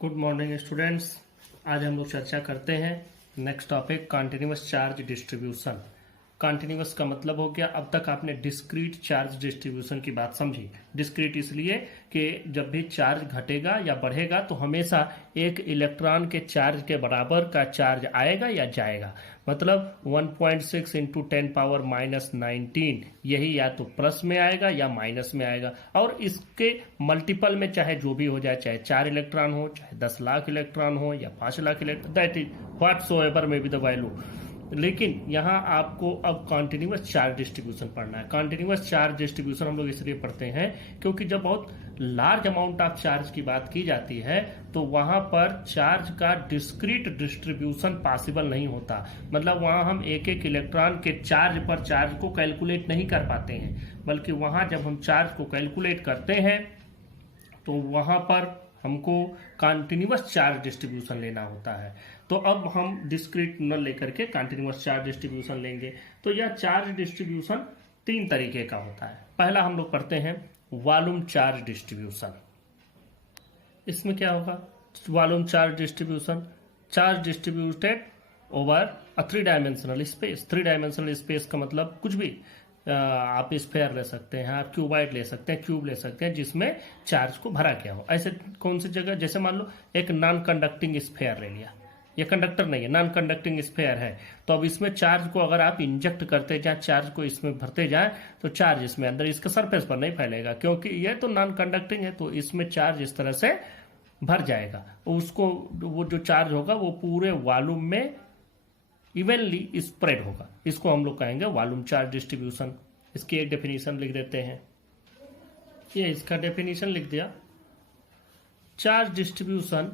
Good morning students. आज हम लोग चर्चा करते हैं next topic continuous charge distribution. Continuous का मतलब हो गया, अब तक आपने डिस्क्रीट चार्ज डिस्ट्रीब्यूशन की बात समझी। डिस्क्रीट इसलिए कि जब भी चार्ज घटेगा या बढ़ेगा तो हमेशा एक इलेक्ट्रॉन के चार्ज के बराबर का चार्ज आएगा या जाएगा। मतलब 1.6 इंटू 10⁻⁻19 यही या तो प्लस में आएगा या माइनस में आएगा, और इसके मल्टीपल में चाहे जो भी हो जाए, चाहे 4 इलेक्ट्रॉन हो, चाहे 10 लाख इलेक्ट्रॉन हो या 5 lakh electron, that is whatsoever may be the value. लेकिन यहाँ आपको अब कॉन्टिन्यूअस चार्ज डिस्ट्रीब्यूशन पढ़ना है। कॉन्टिन्यूअस चार्ज डिस्ट्रीब्यूशन हम लोग इसलिए पढ़ते हैं क्योंकि जब बहुत लार्ज अमाउंट ऑफ चार्ज की बात की जाती है तो वहां पर चार्ज का डिस्क्रीट डिस्ट्रीब्यूशन पॉसिबल नहीं होता। मतलब वहां हम एक एक इलेक्ट्रॉन के चार्ज पर चार्ज को कैलकुलेट नहीं कर पाते हैं, बल्कि वहां जब हम चार्ज को कैलकुलेट करते हैं तो वहां पर हमको कंटिन्यूअस चार्ज डिस्ट्रीब्यूशन लेना होता है। तो अब हम डिस्क्रीट न लेकर के कंटिन्यूअस चार्ज डिस्ट्रीब्यूशन लेंगे। तो यह चार्ज डिस्ट्रीब्यूशन 3 तरीके का होता है। पहला हम लोग पढ़ते हैं वॉल्यूम चार्ज डिस्ट्रीब्यूशन। इसमें क्या होगा? Volume charge distribution, charge distributed over a 3 dimensional space. 3 dimensional space का मतलब कुछ भी, आप स्फेयर ले सकते हैं, आप क्यूबाइड ले सकते हैं, क्यूब ले सकते हैं जिसमें चार्ज को भरा गया हो। ऐसे कौन सी जगह, जैसे मान लो एक नॉन कंडक्टिंग स्फेयर ले लिया, ये कंडक्टर नहीं है, नॉन कंडक्टिंग स्फेयर है, तो अब इसमें चार्ज को अगर आप इंजेक्ट करते जाए, चार्ज को इसमें भरते जाए तो चार्ज इसमें अंदर इसके सरफेस पर नहीं फैलेगा, क्योंकि ये तो नॉन कंडक्टिंग है। तो इसमें चार्ज इस तरह से भर जाएगा, उसको वो जो चार्ज होगा वो पूरे वॉल्यूम में इवनली स्प्रेड होगा। इसको हम लोग कहेंगे वॉल्यूम चार्ज डिस्ट्रीब्यूशन। इसकी एक डेफिनेशन लिख देते हैं, ये इसका डेफिनेशन लिख दिया। Charge distribution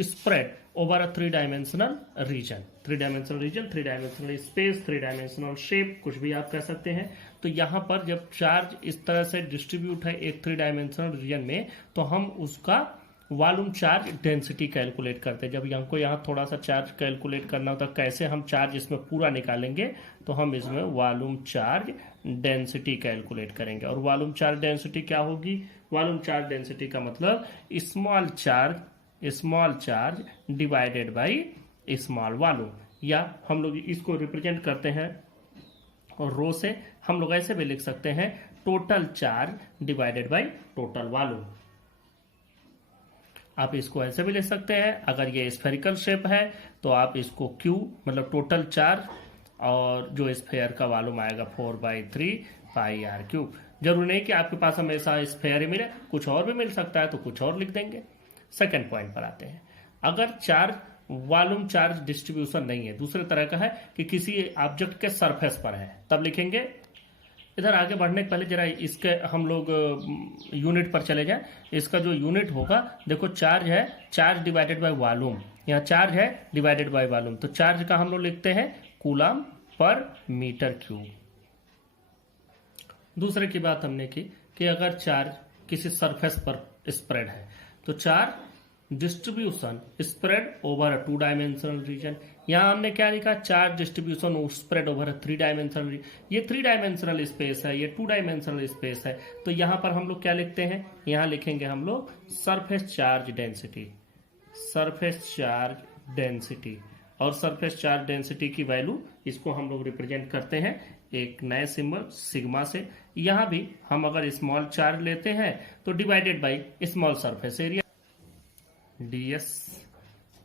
spread over a 3 dimensional region. 3 dimensional region, 3 dimensional space, 3 dimensional shape, कुछ भी आप कह सकते हैं। तो यहां पर जब चार्ज इस तरह से डिस्ट्रीब्यूट है एक 3 डायमेंशनल रीजन में, तो हम उसका वॉल्यूम चार्ज डेंसिटी कैलकुलेट करते हैं। जब हमको यहाँ थोड़ा सा चार्ज कैलकुलेट करना होता है, कैसे हम चार्ज इसमें पूरा निकालेंगे, तो हम इसमें वॉल्यूम चार्ज डेंसिटी कैलकुलेट करेंगे। और वॉल्यूम चार्ज डेंसिटी क्या होगी? वॉल्यूम चार्ज डेंसिटी का मतलब small charge divided by small volume, या हम लोग इसको रिप्रेजेंट करते हैं और रो से हम लोग ऐसे भी लिख सकते हैं total charge divided by total volume. आप इसको ऐसे भी लिख सकते हैं, अगर ये स्फेरिकल शेप है तो आप इसको क्यू मतलब टोटल चार्ज, और जो स्फेयर का वॉल्यूम आएगा 4/3 पाई आर क्यूब। जरूरी नहीं कि आपके पास हमेशा स्फेयर ही मिले, कुछ और भी मिल सकता है तो कुछ और लिख देंगे। सेकंड पॉइंट पर आते हैं, अगर चार्ज वॉल्यूम चार्ज डिस्ट्रीब्यूशन नहीं है, दूसरे तरह का है कि किसी ऑब्जेक्ट के सरफेस पर है, तब लिखेंगे। इधर आगे बढ़ने के पहले जरा इसके हम लोग यूनिट पर चले जाएं। इसका जो यूनिट होगा, देखो चार्ज है, चार्ज डिवाइडेड बाय वॉल्यूम, यहाँ चार्ज है डिवाइडेड बाय वॉल्यूम, तो चार्ज का हम लोग लिखते हैं कूलम पर मीटर क्यूब। दूसरे की बात हमने की कि अगर चार्ज किसी सरफेस पर स्प्रेड है तो charge distribution spread over a 2 dimensional region. यहां हमने क्या लिखा? Charge distribution spread over a 3 dimensional region. ये 3 डायमेंशनल स्पेस है, ये 2 डायमेंशनल स्पेस है, तो यहां पर हम लोग क्या लिखते हैं? यहां लिखेंगे हम लोग surface charge density. Surface charge density, और सरफेस चार्ज डेंसिटी की वैल्यू इसको हम लोग रिप्रेजेंट करते हैं एक नए सिंबल सिग्मा से। यहां भी हम अगर स्मॉल चार्ज लेते हैं तो divided by small surface area ds,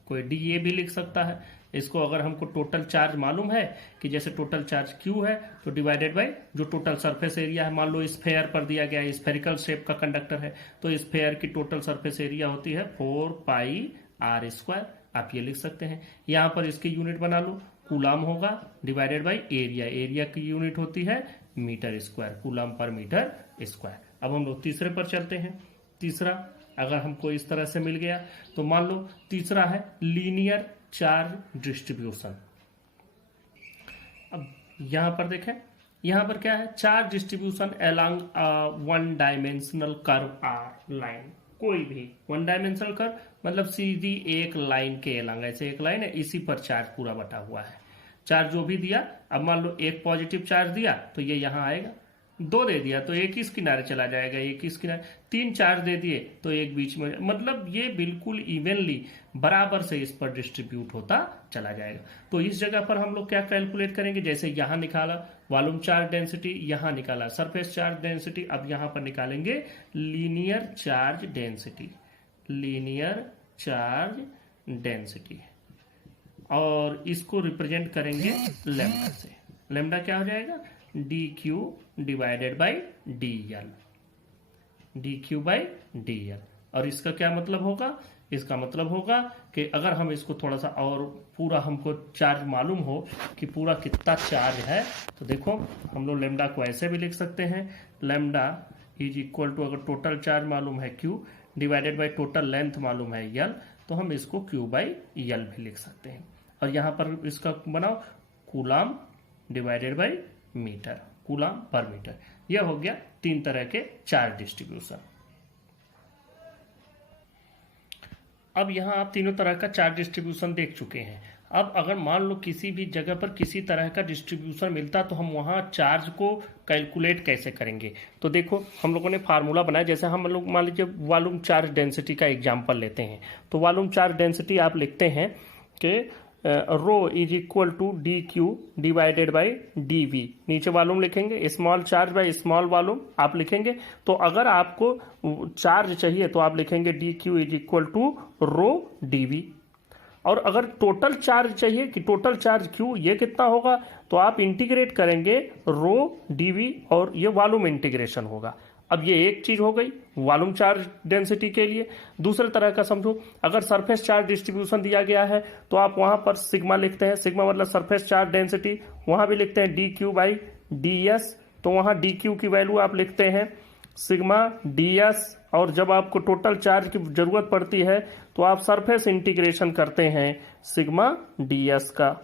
कोई da भी लिख सकता है। इसको अगर हमको टोटल चार्ज मालूम है कि जैसे टोटल चार्ज q है तो डिवाइडेड बाय जो टोटल सरफेस एरिया है, मान लो स्फेयर पर दिया गया है, स्फेरिकल शेप का कंडक्टर है, तो स्फेयर की टोटल सरफेस एरिया होती है 4πr²। आप ये लिख सकते हैं। यहां पर इसकी यूनिट बना लो, कूलम होगा डिवाइडेड बाई एरिया, एरिया की यूनिट होती है metre square, coulomb per metre square. अब हम लोग तीसरे पर चलते हैं। तीसरा अगर हमको इस तरह से मिल गया तो मान लो तीसरा है लीनियर चार्ज डिस्ट्रीब्यूशन। अब यहां पर देखें, यहां पर क्या है? Charge distribution along 1 dimensional curve or line. कोई भी 1 डायमेंशनल कर्व मतलब सीधी एक लाइन के अलोंग, ऐसे एक लाइन है, इसी पर चार्ज पूरा बटा हुआ है। चार्ज जो भी दिया, अब मान लो एक पॉजिटिव चार्ज दिया तो ये यहां आएगा, दो दे दिया तो एक इस किनारे चला जाएगा, एक इस किनारे, 3 चार्ज दे दिए तो एक बीच में, मतलब ये बिल्कुल इवनली बराबर से इस पर डिस्ट्रीब्यूट होता चला जाएगा। तो इस जगह पर हम लोग क्या कैलकुलेट करेंगे, जैसे यहां निकाला वॉल्यूम चार्ज डेंसिटी, यहां निकाला सरफेस चार्ज डेंसिटी, अब यहां पर निकालेंगे linear charge density, linear charge density, और इसको रिप्रेजेंट करेंगे लैम्डा से। लैम्डा क्या हो जाएगा, D Q divided by D L, D Q by D L. और इसका क्या मतलब होगा, इसका मतलब होगा कि अगर हम इसको थोड़ा सा और पूरा हमको चार्ज मालूम हो कि पूरा कितना चार्ज है, तो देखो हम लोग लेमडा को ऐसे भी लिख सकते हैं, लेमडा इज इक्वल टू, अगर टोटल चार्ज मालूम है Q divided by total length मालूम है L, तो हम इसको Q बाई L भी लिख सकते हैं। और यहां पर इसका बनाओ coulomb divided by metre, coulomb per metre. यह हो गया 3 तरह के चार्ज डिस्ट्रीब्यूशन। अब यहां आप तीनों तरह का चार्ज डिस्ट्रीब्यूशन देख चुके हैं। अब अगर मान लो किसी भी जगह पर किसी तरह का डिस्ट्रीब्यूशन मिलता तो हम वहां चार्ज को कैलकुलेट कैसे करेंगे। तो देखो हम लोगों ने फार्मूला बनाया, जैसे हम लोग मान लीजिए वॉल्यूम चार्ज डेंसिटी का एग्जांपल लेते हैं, तो वॉल्यूम चार्ज डेंसिटी आप लिखते हैं कि rho is equal to D Q divided by D V, नीचे वॉल्यूम लिखेंगे, small charge by small volume आप लिखेंगे। तो अगर आपको चार्ज चाहिए तो आप लिखेंगे d q is equal to rho d v, और अगर टोटल चार्ज चाहिए कि टोटल चार्ज क्यू ये कितना होगा, तो आप इंटीग्रेट करेंगे रो डी वी और ये वॉल्यूम इंटीग्रेशन होगा। अब ये एक चीज हो गई वॉल्यूम चार्ज डेंसिटी के लिए। दूसरे तरह का समझो, अगर सरफेस चार्ज डिस्ट्रीब्यूशन दिया गया है तो आप वहां पर सिग्मा लिखते हैं, सिग्मा मतलब सरफेस चार्ज डेंसिटी, वहां भी लिखते हैं D Q by D S, तो वहां डी क्यू की वैल्यू आप लिखते हैं सिग्मा डी एस, और जब आपको टोटल चार्ज की जरूरत पड़ती है तो आप सरफेस इंटीग्रेशन करते हैं सिग्मा डी एस का।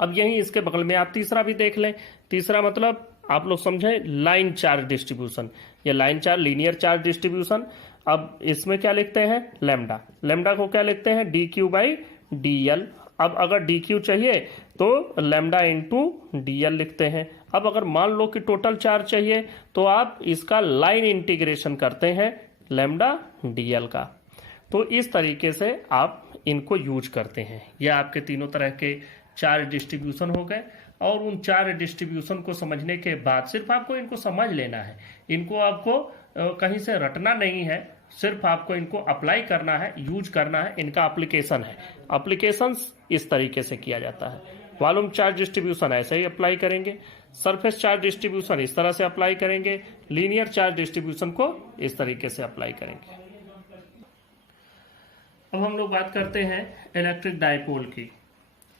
अब यही इसके बगल में आप तीसरा भी देख लें, तीसरा मतलब आप लोग समझे लाइन चार्ज डिस्ट्रीब्यूशन, ये line charge linear charge distribution. अब इसमें क्या लिखते हैं लेमडा, लेमडा को क्या लिखते हैं D Q by D L. अब अगर डी क्यू चाहिए तो लेमडा इंटू डी एल लिखते हैं। अब अगर मान लो कि टोटल चार्ज चाहिए तो आप इसका लाइन इंटीग्रेशन करते हैं लेमडा डी एल का। तो इस तरीके से आप इनको यूज करते हैं। ये आपके तीनों तरह के चार्ज डिस्ट्रीब्यूशन हो गए। और उन चार्ज डिस्ट्रीब्यूशन को समझने के बाद सिर्फ आपको इनको समझ लेना है, इनको आपको कहीं से रटना नहीं है, सिर्फ आपको इनको अप्लाई करना है, यूज करना है। इनका एप्लीकेशन है, एप्लीकेशन इस तरीके से किया जाता है। वॉल्यूम चार्ज डिस्ट्रीब्यूशन ऐसे ही अप्लाई करेंगे, सरफेस चार्ज डिस्ट्रीब्यूशन इस तरह से अप्लाई करेंगे, लीनियर चार्ज डिस्ट्रीब्यूशन को इस तरीके से अप्लाई करेंगे। अब हम लोग बात करते हैं इलेक्ट्रिक डायपोल की।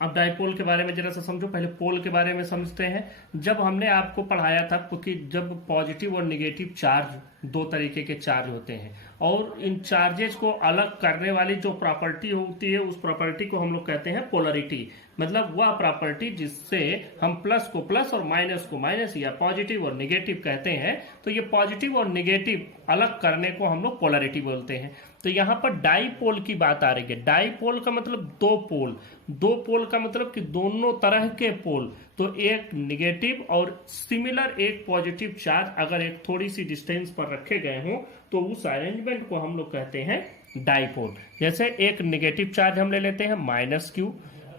अब डायपोल के बारे में जरा सा समझो, पहले पोल के बारे में समझते हैं। जब हमने आपको पढ़ाया था क्योंकि जब पॉजिटिव और निगेटिव चार्ज 2 तरीके के चार्ज होते हैं, और इन चार्जेस को अलग करने वाली जो प्रॉपर्टी होती है उस प्रॉपर्टी को हम लोग कहते हैं पोलरिटी। मतलब वह प्रॉपर्टी जिससे हम प्लस को प्लस और माइनस को माइनस या पॉजिटिव और निगेटिव कहते हैं। तो ये पॉजिटिव और निगेटिव अलग करने को हम लोग पोलरिटी बोलते हैं। तो यहाँ पर डाईपोल की बात आ रही है। डाईपोल का मतलब 2 पोल, 2 पोल का मतलब कि दोनों तरह के पोल, तो एक निगेटिव और सिमिलर एक पॉजिटिव चार्ज अगर एक थोड़ी सी डिस्टेंस पर रखे गए हों तो उस अरेंजमेंट को हम लोग कहते हैं डाईपोल। जैसे एक निगेटिव चार्ज हम ले लेते हैं -Q,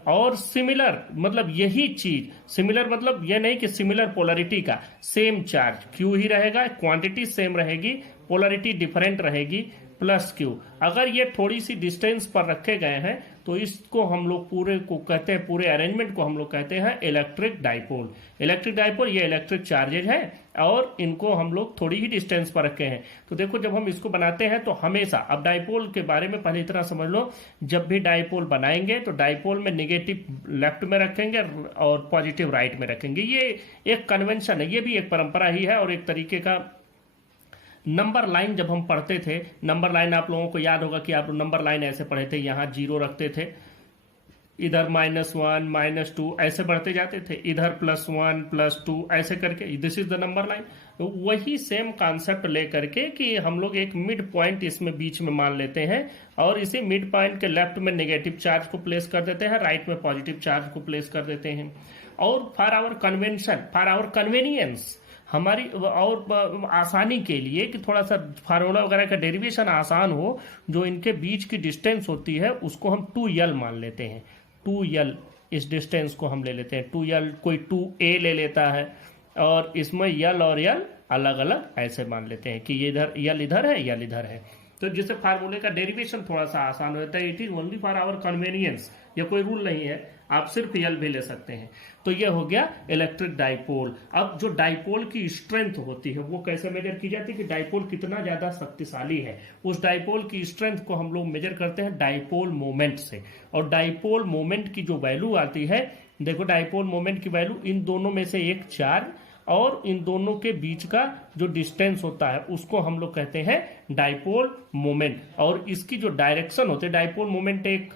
और सिमिलर मतलब यही चीज, सिमिलर मतलब यह नहीं कि सिमिलर पोलरिटी का, सेम चार्ज Q ही रहेगा, क्वांटिटी सेम रहेगी, पोलरिटी डिफरेंट रहेगी +Q। अगर ये थोड़ी सी डिस्टेंस पर रखे गए हैं तो इसको हम लोग पूरे को कहते हैं, पूरे अरेंजमेंट को हम लोग कहते हैं इलेक्ट्रिक डायपोल। इलेक्ट्रिक डायपोल ये इलेक्ट्रिक चार्जेज है और इनको हम लोग थोड़ी ही डिस्टेंस पर रखे हैं। तो देखो जब हम इसको बनाते हैं तो हमेशा, अब डायपोल के बारे में पहले इतना समझ लो, जब भी डायपोल बनाएंगे तो डायपोल में निगेटिव लेफ्ट में रखेंगे और पॉजिटिव राइट में रखेंगे। ये एक कन्वेंशन है, ये भी एक परंपरा ही है और एक तरीके का नंबर लाइन जब हम पढ़ते थे, नंबर लाइन आप लोगों को याद होगा कि आप नंबर लाइन ऐसे पढ़े थे, यहाँ 0 रखते थे, इधर -1 -2 ऐसे बढ़ते जाते थे, इधर +1 +2 ऐसे करके, this is the number line. वही सेम कॉन्सेप्ट लेकर के कि हम लोग एक मिड पॉइंट इसमें बीच में मान लेते हैं और इसी मिड पॉइंट के लेफ्ट में नेगेटिव चार्ज को प्लेस कर देते हैं, राइट में पॉजिटिव चार्ज को प्लेस कर देते हैं। और for our convention, for our convenience, हमारी और आसानी के लिए कि थोड़ा सा फार्मूला वगैरह का डेरिवेशन आसान हो, जो इनके बीच की डिस्टेंस होती है उसको हम 2l मान लेते हैं। 2l इस डिस्टेंस को हम ले लेते हैं 2l, कोई 2a ले लेता है, और इसमें l और l अलग अलग ऐसे मान लेते हैं कि ये इधर l इधर है, l इधर है। तो जिससे फार्मूले का डेरिवेशन थोड़ा सा आसान होता है। It is only for our convenience, ये कोई रूल नहीं है, आप सिर्फ l भी ले सकते हैं। तो ये हो गया इलेक्ट्रिक डाइपोल। अब जो डाइपोल की स्ट्रेंथ होती है वो कैसे मेजर की जाती है कि डाइपोल कितना ज्यादा शक्तिशाली है। उस डाइपोल की स्ट्रेंथ को हम लोग मेजर करते हैं डाइपोल मोमेंट से। और डाइपोल मोमेंट की जो वैल्यू आती है, देखो डाइपोल मोमेंट की वैल्यू इन दोनों में से एक चार्ज और इन दोनों के बीच का जो डिस्टेंस होता है उसको हम लोग कहते हैं डाइपोल मोमेंट। और इसकी जो डायरेक्शन होती है, डाइपोल मोमेंट एक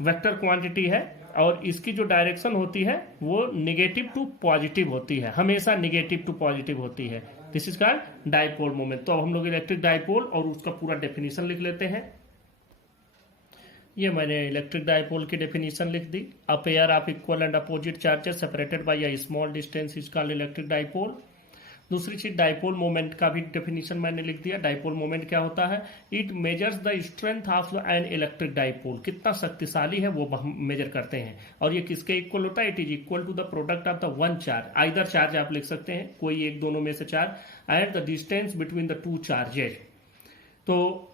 वेक्टर क्वांटिटी है और इसकी जो डायरेक्शन होती है वो निगेटिव टू पॉजिटिव होती है, हमेशा निगेटिव टू पॉजिटिव होती है। This is called dipole moment. तो अब हम लोग इलेक्ट्रिक डाइपोल और उसका पूरा डेफिनेशन लिख लेते हैं। ये मैंने इलेक्ट्रिक डाइपोल की डेफिनेशन लिख दी। A pair of equal and opposite charges separated by a small distance is called electric dipole. दूसरी चीज डाइपोल मोमेंट का भी डेफिनेशन मैंने लिख दिया। डाइपोल मोमेंट क्या होता है? It measures the strength of an electric dipole, कितना शक्तिशाली है वो हम मेजर करते हैं। और ये किसके इक्वल होता है? It is equal to the product of the one charge, either charge आप लिख सकते हैं, कोई एक दोनों में से charge, and the distance between the two charges. तो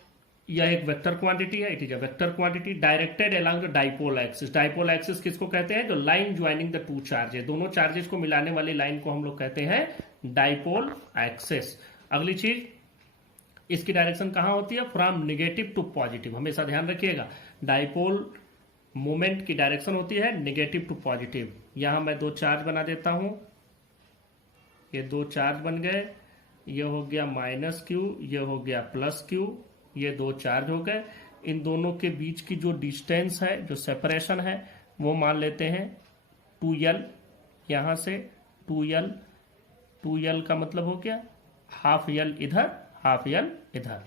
यह एक वेक्टर क्वांटिटी है, it is a vector quantity directed along the dipole axis. Dipole axis किसको कहते हैं? जो line joining the two charges, दोनों चार्जेस को मिलाने वाली लाइन को हम लोग कहते हैं डाइपोल एक्सिस। अगली चीज, इसकी डायरेक्शन कहां होती है? फ्रॉम निगेटिव टू पॉजिटिव, हमेशा ध्यान रखिएगा। डाइपोल मोमेंट की डायरेक्शन होती है निगेटिव टू पॉजिटिव। यहां मैं दो चार्ज बना देता हूं, ये दो चार्ज बन गए, ये हो गया माइनस क्यू, ये हो गया प्लस क्यू, ये दो चार्ज हो गए। इन दोनों के बीच की जो डिस्टेंस है, जो सेपरेशन है, वो मान लेते हैं 2l। यहां से 2l, 2l का मतलब हो गया हाफ l इधर, हाफ l इधर,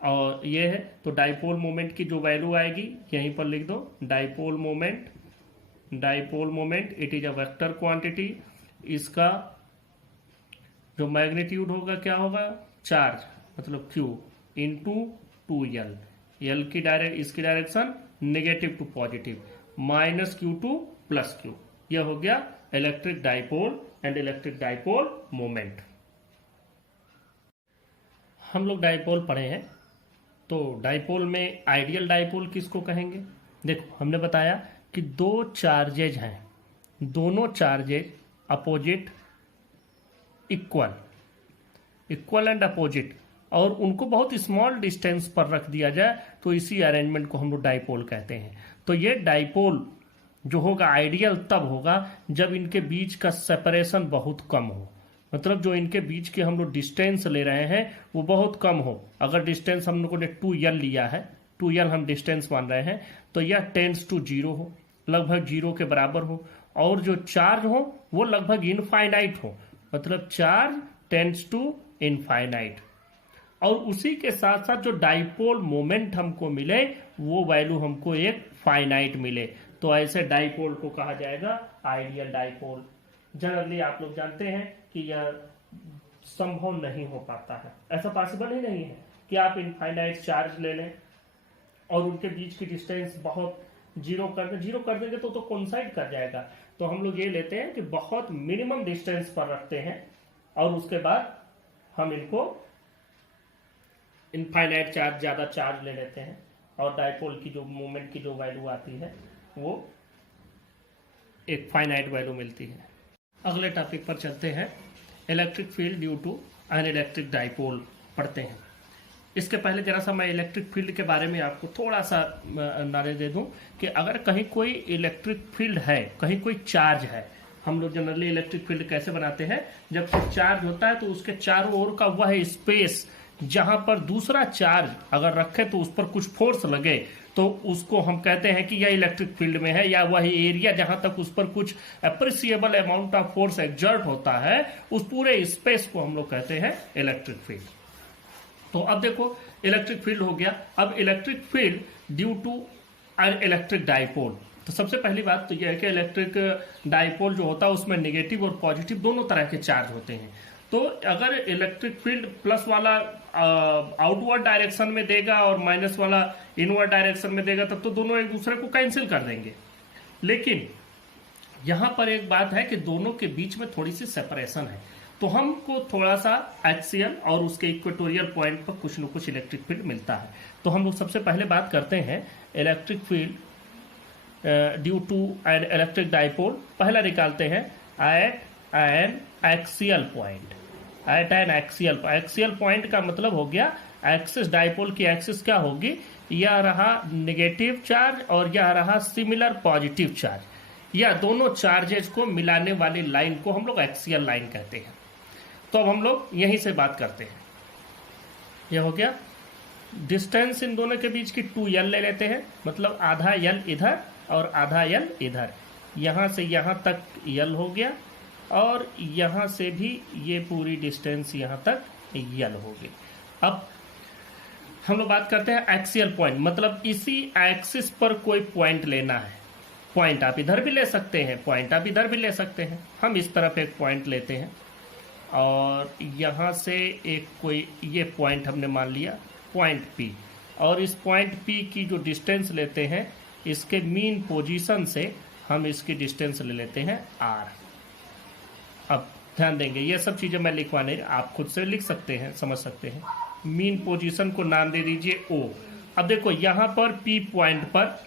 और ये है। तो डाइपोल मोमेंट की जो वैल्यू आएगी यहीं पर लिख दो, dipole moment, dipole moment it is a vector quantity. इसका जो मैग्नीट्यूड होगा क्या होगा? चार्ज मतलब q इंटू 2l। l की डायरेक्ट, इसकी direction negative to positive, minus q to plus q। यह हो गया electric dipole and electric dipole moment. हम लोग डाइपोल पढ़े हैं, तो डाइपोल में आइडियल डाइपोल किसको कहेंगे? देखो हमने बताया कि दो चार्जेज हैं, दोनों charges opposite, equal, equal and opposite, और उनको बहुत स्मॉल डिस्टेंस पर रख दिया जाए तो इसी अरेंजमेंट को हम लोग डाइपोल कहते हैं। तो ये डाइपोल जो होगा आइडियल तब होगा जब इनके बीच का सेपरेशन बहुत कम हो, मतलब जो इनके बीच के हम लोग डिस्टेंस ले रहे हैं वो बहुत कम हो। अगर डिस्टेंस हम लोगों ने 2l लिया है, 2l हम डिस्टेंस मान रहे हैं, तो यह टेंड्स टू 0 हो, लगभग 0 के बराबर हो, और जो चार्ज हो वो लगभग इनफाइनाइट हो, मतलब चार्ज टेंड्स टू इनफाइनाइट। और उसी के साथ साथ जो डाइपोल मोमेंट हमको मिले वो वैल्यू हमको एक फाइनाइट मिले, तो ऐसे डाइपोल को कहा जाएगा आइडियल डाइपोल। जनरली आप लोग जानते हैं कि यह संभव नहीं हो पाता है, ऐसा पॉसिबल ही नहीं है कि आप इनफाइनाइट चार्ज ले लें और उनके बीच की डिस्टेंस बहुत जीरो कर देंगे तो कोइंसाइड कर जाएगा। तो हम लोग ये लेते हैं कि बहुत मिनिमम डिस्टेंस पर रखते हैं और उसके बाद हम इनको इनफाइनाइट चार्ज, ज्यादा चार्ज ले लेते हैं, और डाइपोल की जो मोमेंट की जो वैल्यू आती है वो एक फाइनाइट वैल्यू मिलती है। अगले टॉपिक पर चलते हैं, electric field due to an electric dipole पढ़ते हैं। इसके पहले जरा सा मैं इलेक्ट्रिक फील्ड के बारे में आपको थोड़ा सा नॉलेज दे दूं कि अगर कहीं कोई इलेक्ट्रिक फील्ड है, कहीं कोई चार्ज है, हम लोग जनरली इलेक्ट्रिक फील्ड कैसे बनाते हैं? जब कोई चार्ज होता है तो उसके चारों ओर का वह स्पेस जहां पर दूसरा चार्ज अगर रखे तो उस पर कुछ फोर्स लगे तो उसको हम कहते हैं कि यह इलेक्ट्रिक फील्ड में है, या वह एरिया जहां तक उस पर कुछ appreciable amount of force exert होता है उस पूरे स्पेस को हम लोग कहते हैं इलेक्ट्रिक फील्ड। तो अब देखो इलेक्ट्रिक फील्ड हो गया। अब electric field due to an electric dipole, तो सबसे पहली बात तो यह है कि इलेक्ट्रिक डाइपोल जो होता है उसमें नेगेटिव और पॉजिटिव दोनों तरह के चार्ज होते हैं। तो अगर इलेक्ट्रिक फील्ड प्लस वाला आउटवर्ड डायरेक्शन में देगा और माइनस वाला इनवर्ड डायरेक्शन में देगा, तब तो दोनों एक दूसरे को कैंसिल कर देंगे। लेकिन यहां पर एक बात है कि दोनों के बीच में थोड़ी सी सेपरेशन है, तो हमको थोड़ा सा एक्सियल और उसके इक्वेटोरियल पॉइंट पर कुछ न कुछ इलेक्ट्रिक फील्ड मिलता है। तो हम लोग सबसे पहले बात करते हैं electric field due to an electric dipole. पहला निकालते हैं at an axial point. At an axial point का मतलब हो गया एक्सिस, डाइपोल की एक्सिस क्या होगी, यह रहा नेगेटिव चार्ज और यह रहा सिमिलर पॉजिटिव चार्ज। या दोनों चार्जेस को मिलाने वाली लाइन को हम लोग एक्सियल लाइन कहते हैं। तो अब हम लोग यहीं से बात करते हैं। यह हो गया डिस्टेंस इन दोनों के बीच की 2l ले लेते हैं, मतलब आधा l इधर और आधा l इधर। यहां से यहां तक l हो गया और यहां से भी ये पूरी डिस्टेंस यहां तक l हो गई। अब हम लोग बात करते हैं एक्सियल पॉइंट, मतलब इसी एक्सिस पर कोई पॉइंट लेना है। पॉइंट आप इधर भी ले सकते हैं, पॉइंट आप इधर भी ले सकते हैं। हम इस तरफ एक पॉइंट लेते हैं और यहाँ से एक कोई ये पॉइंट हमने मान लिया पॉइंट P, और इस पॉइंट P की जो डिस्टेंस लेते हैं इसके मीन पोजीशन से हम इसकी डिस्टेंस ले लेते हैं R। अब ध्यान देंगे ये सब चीज़ें मैं लिखवा नहीं, आप खुद से लिख सकते हैं, समझ सकते हैं। मीन पोजीशन को नाम दे दीजिए O। अब देखो यहाँ पर P पॉइंट पर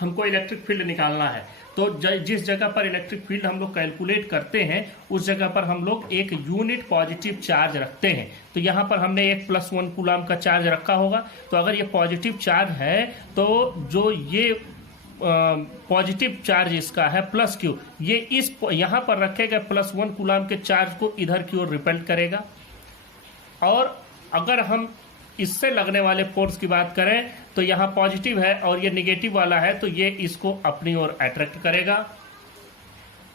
हमको इलेक्ट्रिक फील्ड निकालना है, तो जिस जगह पर इलेक्ट्रिक फील्ड हम लोग कैलकुलेट करते हैं उस जगह पर हम लोग एक यूनिट पॉजिटिव चार्ज रखते हैं। तो यहाँ पर हमने एक +1 कूलम का चार्ज रखा होगा। तो अगर ये पॉजिटिव चार्ज है तो जो ये पॉजिटिव चार्ज इसका है +Q, ये इस यहाँ पर रखेगा +1 कूलम के चार्ज को इधर की ओर रिपेल्ट करेगा। और अगर हम इससे लगने वाले फोर्स की बात करें तो यहाँ पॉजिटिव है और ये निगेटिव वाला है, तो ये इसको अपनी ओर अट्रैक्ट करेगा।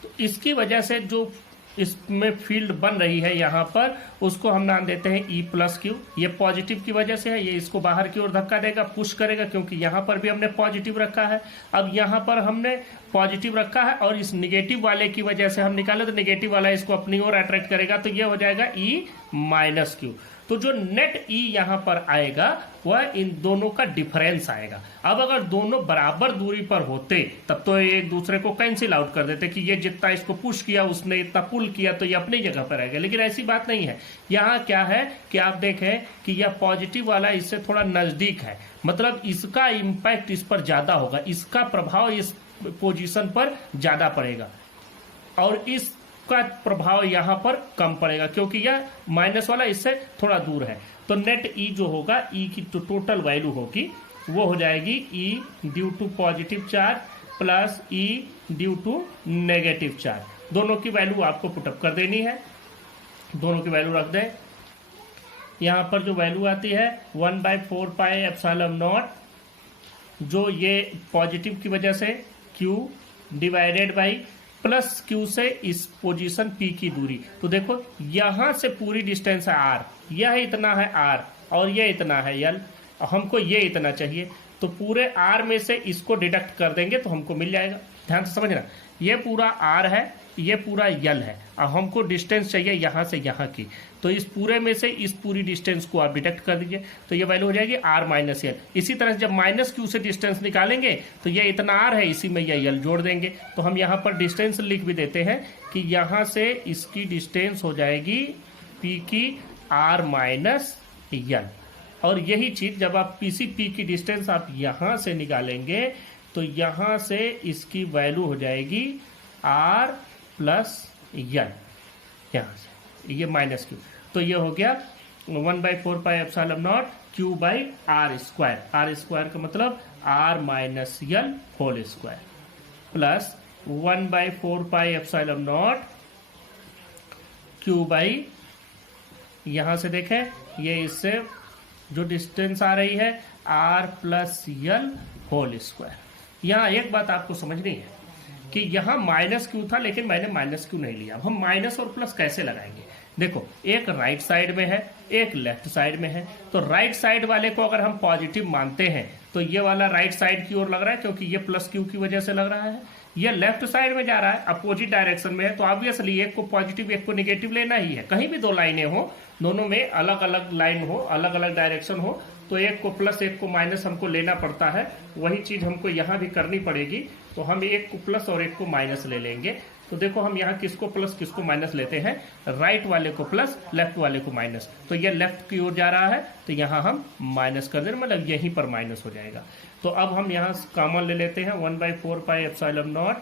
तो इसकी वजह से जो इसमें फील्ड बन रही है यहाँ पर, उसको हम नाम देते हैं E+Q। ये पॉजिटिव की वजह से है, ये इसको बाहर की ओर धक्का देगा, पुश करेगा, क्योंकि यहाँ पर भी हमने पॉजिटिव रखा है। अब यहाँ पर हमने पॉजिटिव रखा है और इस निगेटिव वाले की वजह से हम निकाले तो निगेटिव वाला इसको अपनी ओर अट्रैक्ट करेगा, तो ये हो जाएगा E-Q। तो जो नेट E यहाँ पर आएगा वह इन दोनों का डिफरेंस आएगा। अब अगर दोनों बराबर दूरी पर होते तब तो एक दूसरे को कैंसिल आउट कर देते कि ये जितना इसको पुश किया उसने इतना पुल किया, तो ये अपनी जगह पर रहेगा। लेकिन ऐसी बात नहीं है। यहाँ क्या है कि आप देखें कि यह पॉजिटिव वाला इससे थोड़ा नजदीक है, मतलब इसका इम्पैक्ट इस पर ज्यादा होगा, इसका प्रभाव इस पोजीशन पर ज्यादा पड़ेगा और इस का प्रभाव यहाँ पर कम पड़ेगा, क्योंकि यह माइनस वाला इससे थोड़ा दूर है। तो नेट E जो होगा, E की जो टोटल वैल्यू होगी वो हो जाएगी E due to positive charge plus E due to negative charge. दोनों की वैल्यू आपको पुटअप कर देनी है, दोनों की वैल्यू रख दें। यहाँ पर जो वैल्यू आती है 1/4πε0, जो ये पॉजिटिव की वजह से Q डिवाइडेड बाई +Q से इस पोजीशन P की दूरी। तो देखो यहां से पूरी डिस्टेंस है R, यह इतना है R और यह इतना है L, हमको ये इतना चाहिए, तो पूरे R में से इसको डिडक्ट कर देंगे तो हमको मिल जाएगा। ध्यान से समझना, ये पूरा R है, ये पूरा L है और हमको डिस्टेंस चाहिए यहाँ से यहाँ की, तो इस पूरे में से इस पूरी डिस्टेंस को आप डिडक्ट कर दीजिए, तो ये वैल्यू हो जाएगी R-L। इसी तरह जब -Q से डिस्टेंस निकालेंगे तो ये इतना R है, इसी में ये L जोड़ देंगे। तो हम यहाँ पर डिस्टेंस लिख भी देते हैं कि यहाँ से इसकी डिस्टेंस हो जाएगी P की R-L। और यही चीज जब आप P की डिस्टेंस आप यहाँ से निकालेंगे तो यहाँ से इसकी वैल्यू हो जाएगी R+L, यहाँ से ये -Q। तो ये हो गया 1/4πε0 Q/R²। R² का मतलब R-L whole square plus 1/4πε0 Q/, यहाँ से देखें ये इससे जो डिस्टेंस आ रही है R+L होल स्क्वायर। यहाँ एक बात आपको समझनी है कि यहाँ -Q था लेकिन मैंने -Q नहीं लिया। हम माइनस और प्लस कैसे लगाएंगे? देखो एक राइट साइड में है, एक लेफ्ट साइड में है। तो राइट साइड वाले को अगर हम पॉजिटिव मानते हैं तो ये वाला राइट साइड की ओर लग रहा है, क्योंकि ये प्लस क्यू की वजह से लग रहा है। ये लेफ्ट साइड में जा रहा है, अपोजिट डायरेक्शन में है, तो ऑब्वियसली एक को पॉजिटिव एक को निगेटिव लेना ही है। कहीं भी दो लाइनें हो, दोनों में अलग अलग लाइन हो, अलग अलग डायरेक्शन हो, तो एक को प्लस एक को माइनस हमको लेना पड़ता है। वही चीज हमको यहाँ भी करनी पड़ेगी। तो हम एक को प्लस और एक को माइनस ले लेंगे। तो देखो हम यहाँ किसको प्लस किसको माइनस लेते हैं, राइट वाले को प्लस लेफ्ट वाले को माइनस। तो ये लेफ्ट की ओर जा रहा है, तो यहाँ हम माइनस कर दें, मतलब यहीं पर माइनस हो जाएगा। तो अब हम यहाँ कॉमन ले लेते हैं 1/4πε0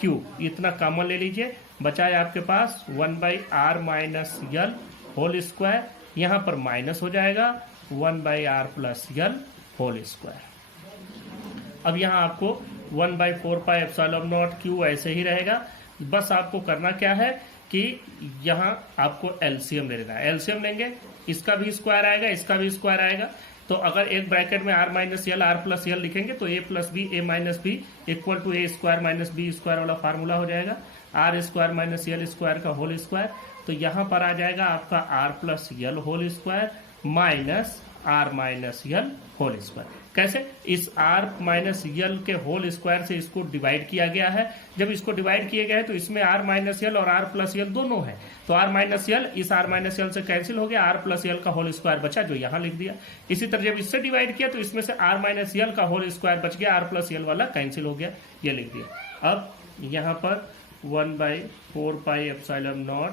क्यू, इतना कॉमन ले लीजिए। बचा है आपके पास 1/r-l होल स्क्वायर, यहाँ पर माइनस हो जाएगा 1/r+l होल स्क्वायर। अब यहाँ आपको 1/4πε0 क्यू ऐसे ही रहेगा। बस आपको करना क्या है कि यहाँ आपको एलसीएम ले लेना है। एलसीएम लेंगे, इसका भी स्क्वायर आएगा, इसका भी स्क्वायर आएगा। तो अगर एक ब्रैकेट में r-l r+l लिखेंगे तो a+b a-b equal to a² - b² वाला फार्मूला हो जाएगा, r² - l² का होल स्क्वायर। तो यहाँ पर आ जाएगा आपका r+l whole square minus r-l whole square. कैसे? इस r-l के होल स्क्वायर से इसको डिवाइड किया गया है। जब इसको डिवाइड किया गया है तो इसमें r-l और r+l दोनों है। तो r-l इस r-l से कैंसिल हो गया, r+l का होल स्क्वायर बचा जो यहाँ लिख दिया। इसी तरह जब इससे डिवाइड किया तो इसमें से r-l का होल स्क्वायर बच गया, r+l वाला कैंसिल हो गया, ये लिख दिया। अब यहाँ पर 1/4πε0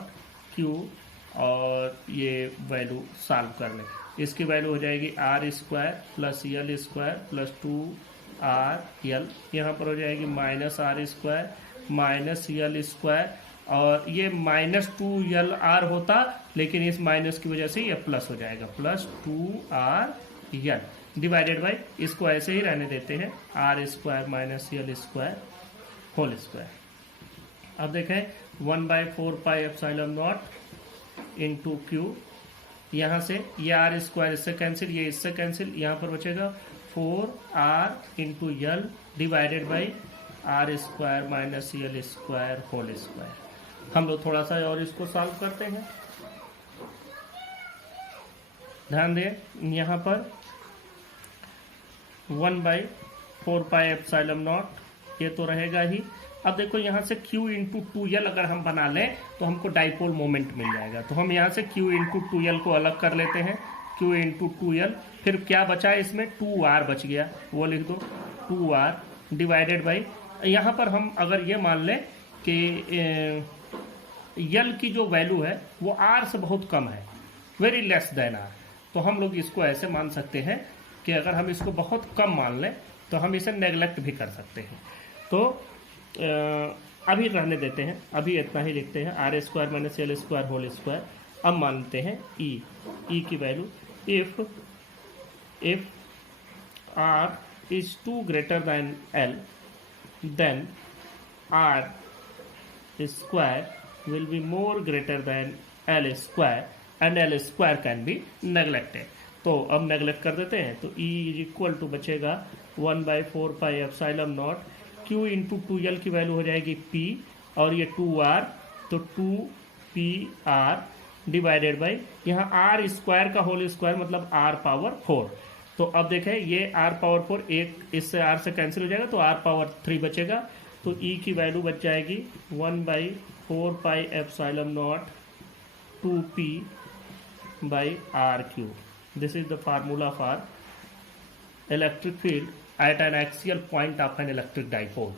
क्यू और ये वैल्यू सॉल्व कर लें। इसकी वैल्यू हो जाएगी r² + l² + 2rl, यहाँ पर हो जाएगी -r² - l² और ये -2lr होता, लेकिन इस माइनस की वजह से ये प्लस हो जाएगा, +2rl डिवाइडेड बाई, इसको ऐसे ही रहने देते हैं, r² - l² होल स्क्वायर। अब देखें 1/4πε0 इंटू क्यू, यहाँ से ये r² इससे कैंसिल, ये इससे कैंसिल, यहाँ पर बचेगा 4r into l divided by r² - l² whole square. हम लोग थोड़ा सा और इसको सॉल्व करते हैं। ध्यान दें, यहाँ पर 1/4πε0 ये तो रहेगा ही। अब देखो यहाँ से q इंटू 2l अगर हम बना लें तो हमको डाइपोल मोमेंट मिल जाएगा। तो हम यहाँ से q इंटू 2l को अलग कर लेते हैं, q इंटू 2l, फिर क्या बचा है इसमें 2r बच गया, वो लिख दो 2r डिवाइडेड बाई, यहाँ पर हम अगर ये मान लें कि यल की जो वैल्यू है वो r से बहुत कम है, वेरी लेस देन r, तो हम लोग इसको ऐसे मान सकते हैं कि अगर हम इसको बहुत कम मान लें तो हम इसे नेग्लेक्ट भी कर सकते हैं। तो अभी रहने देते हैं, अभी इतना ही लिखते हैं, r² - l² होल स्क्वायर। अब मानते हैं e की value, if r is 2 greater than l then r square will be more greater than l square and l square can be neglected। तो अब नेग्लेक्ट कर देते हैं, तो e इक्वल टू बचेगा 1/4πε0 q इंटू 2l की value हो जाएगी p और ये 2r, तो 2pr डिवाइडेड बाई यहाँ r² का होल स्क्वायर मतलब r⁴। तो अब देखें ये r⁴ एक इससे r से कैंसिल हो जाएगा, तो r⁴ बचेगा। तो e की वैल्यू बच जाएगी 1/4πε0 2p/r³। This is the formula for electric field at an axial point of an electric dipole।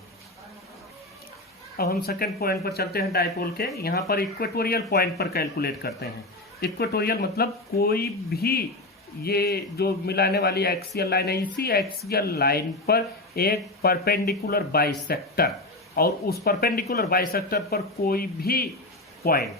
अब हम सेकंड पॉइंट पर चलते हैं डाइपोल के। यहाँ पर इक्वेटोरियल पॉइंट पर कैलकुलेट करते हैं। इक्वेटोरियल मतलब कोई भी ये जो मिलाने वाली एक्सियल लाइन है, इसी एक्सियल लाइन पर एक परपेंडिकुलर बाइसेक्टर, और उस परपेंडिकुलर बाइसेक्टर पर कोई भी पॉइंट,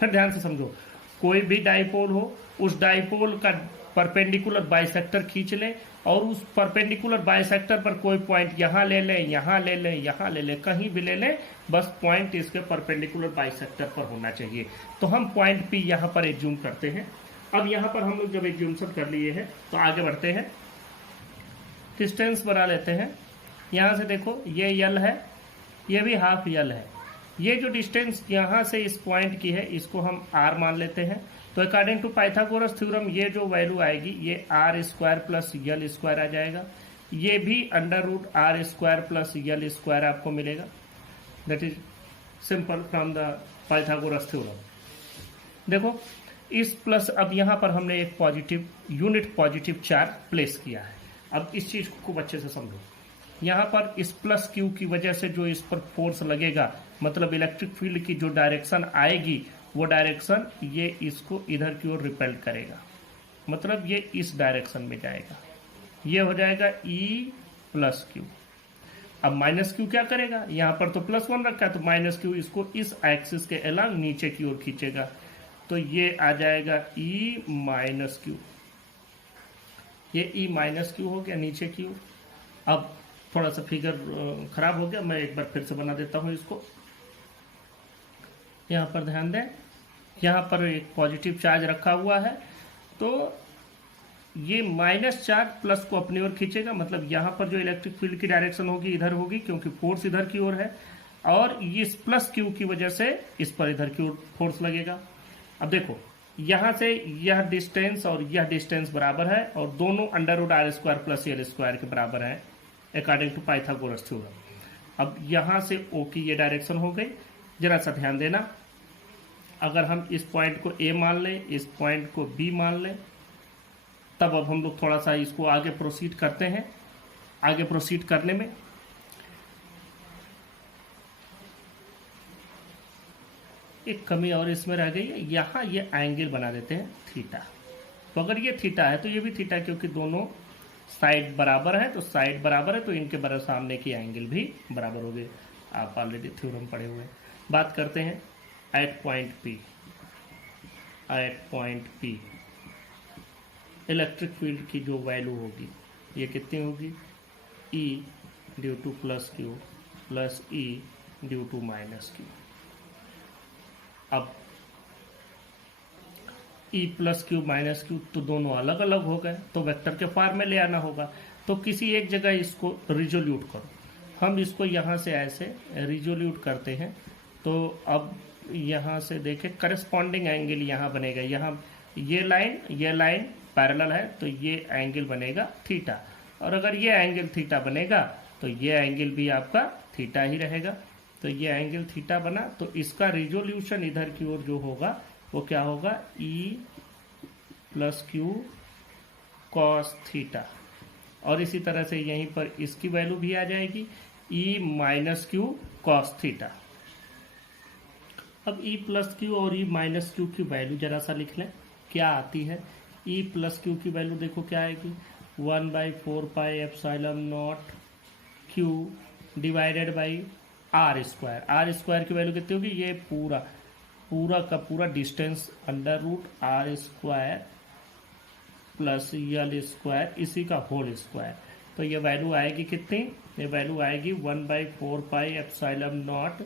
फिर ध्यान से समझो, कोई भी डाइपोल हो, उस डाइपोल का परपेंडिकुलर बाइसेक्टर खींच ले और उस परपेंडिकुलर बाइसेक्टर पर कोई पॉइंट यहाँ ले लें, यहाँ ले लें, यहाँ ले लें, कहीं भी ले लें, बस पॉइंट इसके परपेंडिकुलर बाइसेक्टर पर होना चाहिए। तो हम पॉइंट पी यहाँ पर एज्यूम करते हैं। अब यहाँ पर हम लोग जब एज्यूमशन कर लिए हैं तो आगे बढ़ते हैं, डिस्टेंस बना लेते हैं। यहाँ से देखो ये यल है, ये भी हाफ यल है, ये जो डिस्टेंस यहाँ से इस पॉइंट की है इसको हम r मान लेते हैं। तो अकॉर्डिंग टू पाइथागोरस थ्योरम ये जो वैल्यू आएगी ये R square plus L square आ जाएगा। ये भी under root R square plus L square आपको मिलेगा। That is simple from the Pythagoras theorem. देखो इस प्लस, अब यहाँ पर हमने एक positive unit positive charge place किया है। अब इस चीज को खूब अच्छे से समझो। यहाँ पर इस प्लस क्यू की वजह से जो इस पर फोर्स लगेगा, मतलब इलेक्ट्रिक फील्ड की जो डायरेक्शन आएगी वो डायरेक्शन ये इसको इधर की ओर रिपेल्ड करेगा, मतलब ये इस डायरेक्शन में जाएगा। ये हो जाएगा ई प्लस क्यू। अब माइनस क्यू क्या करेगा, यहाँ पर तो +1 रखा है तो माइनस क्यू इसको इस एक्सिस के अलांग नीचे की ओर खींचेगा, तो ये आ जाएगा ई माइनस क्यू। ये ई माइनस क्यू हो गया नीचे की ओर। अब थोड़ा सा फिगर खराब हो गया, मैं एक बार फिर से बना देता हूँ इसको। यहाँ पर ध्यान दें, यहाँ पर एक पॉजिटिव चार्ज रखा हुआ है, तो ये माइनस चार्ज प्लस को अपनी ओर खींचेगा, मतलब यहाँ पर जो इलेक्ट्रिक फील्ड की डायरेक्शन होगी इधर होगी क्योंकि फोर्स इधर की ओर है, और इस प्लस क्यू की वजह से इस पर इधर की ओर फोर्स लगेगा। अब देखो यहाँ से यह डिस्टेंस और यह डिस्टेंस बराबर है और दोनों under root R square plus L square के बराबर है अकॉर्डिंग टू पाइथागोरस थ्योरम। अब यहाँ से ओ की ये डायरेक्शन हो गई। जरा सा ध्यान देना, अगर हम इस पॉइंट को ए मान लें, इस पॉइंट को बी मान लें, तब अब हम लोग थोड़ा सा इसको आगे प्रोसीड करते हैं। आगे प्रोसीड करने में एक कमी और इसमें रह गई है, यहाँ ये एंगल बना देते हैं थीटा। तो अगर ये थीटा है तो ये भी थीटा, क्योंकि दोनों साइड बराबर है, तो साइड बराबर है तो इनके बराबर सामने की एंगल भी बराबर हो गए। आप ऑलरेडी थ्योरम पढ़े हुए हैं। बात करते हैं at point P. At point P electric field की जो वैल्यू होगी ये कितनी होगी, E due to plus Q plus E due to minus Q. अब E plus Q minus Q तो दोनों अलग अलग हो गए, तो वेक्टर के फॉर्म में ले आना होगा। तो किसी एक जगह इसको रिजोल्यूट करो। हम इसको यहाँ से ऐसे रिजोल्यूट करते हैं, तो अब यहाँ से देखें करस्पॉन्डिंग एंगल यहाँ बनेगा। यहाँ ये लाइन पैरेलल है तो ये एंगल बनेगा थीटा, और अगर ये एंगल थीटा बनेगा तो ये एंगल भी आपका थीटा ही रहेगा। तो ये एंगल थीटा बना, तो इसका रिजोल्यूशन इधर की ओर जो होगा वो क्या होगा, ई प्लस क्यू कॉस थीटा। और इसी तरह से यहीं पर इसकी वैल्यू भी आ जाएगी, E minus Q cos theta. अब ई प्लस क्यू और ई माइनस क्यू की वैल्यू जरा सा लिख लें क्या आती है। ई प्लस क्यू की वैल्यू देखो क्या आएगी, 1/4 pi epsilon naught Q divided by R square. R square की वैल्यू कितनी होगी, ये पूरा का पूरा distance under root R square plus L square इसी का होल स्क्वायर। तो ये वैल्यू आएगी कितनी, ये वैल्यू आएगी 1/4 pi epsilon naught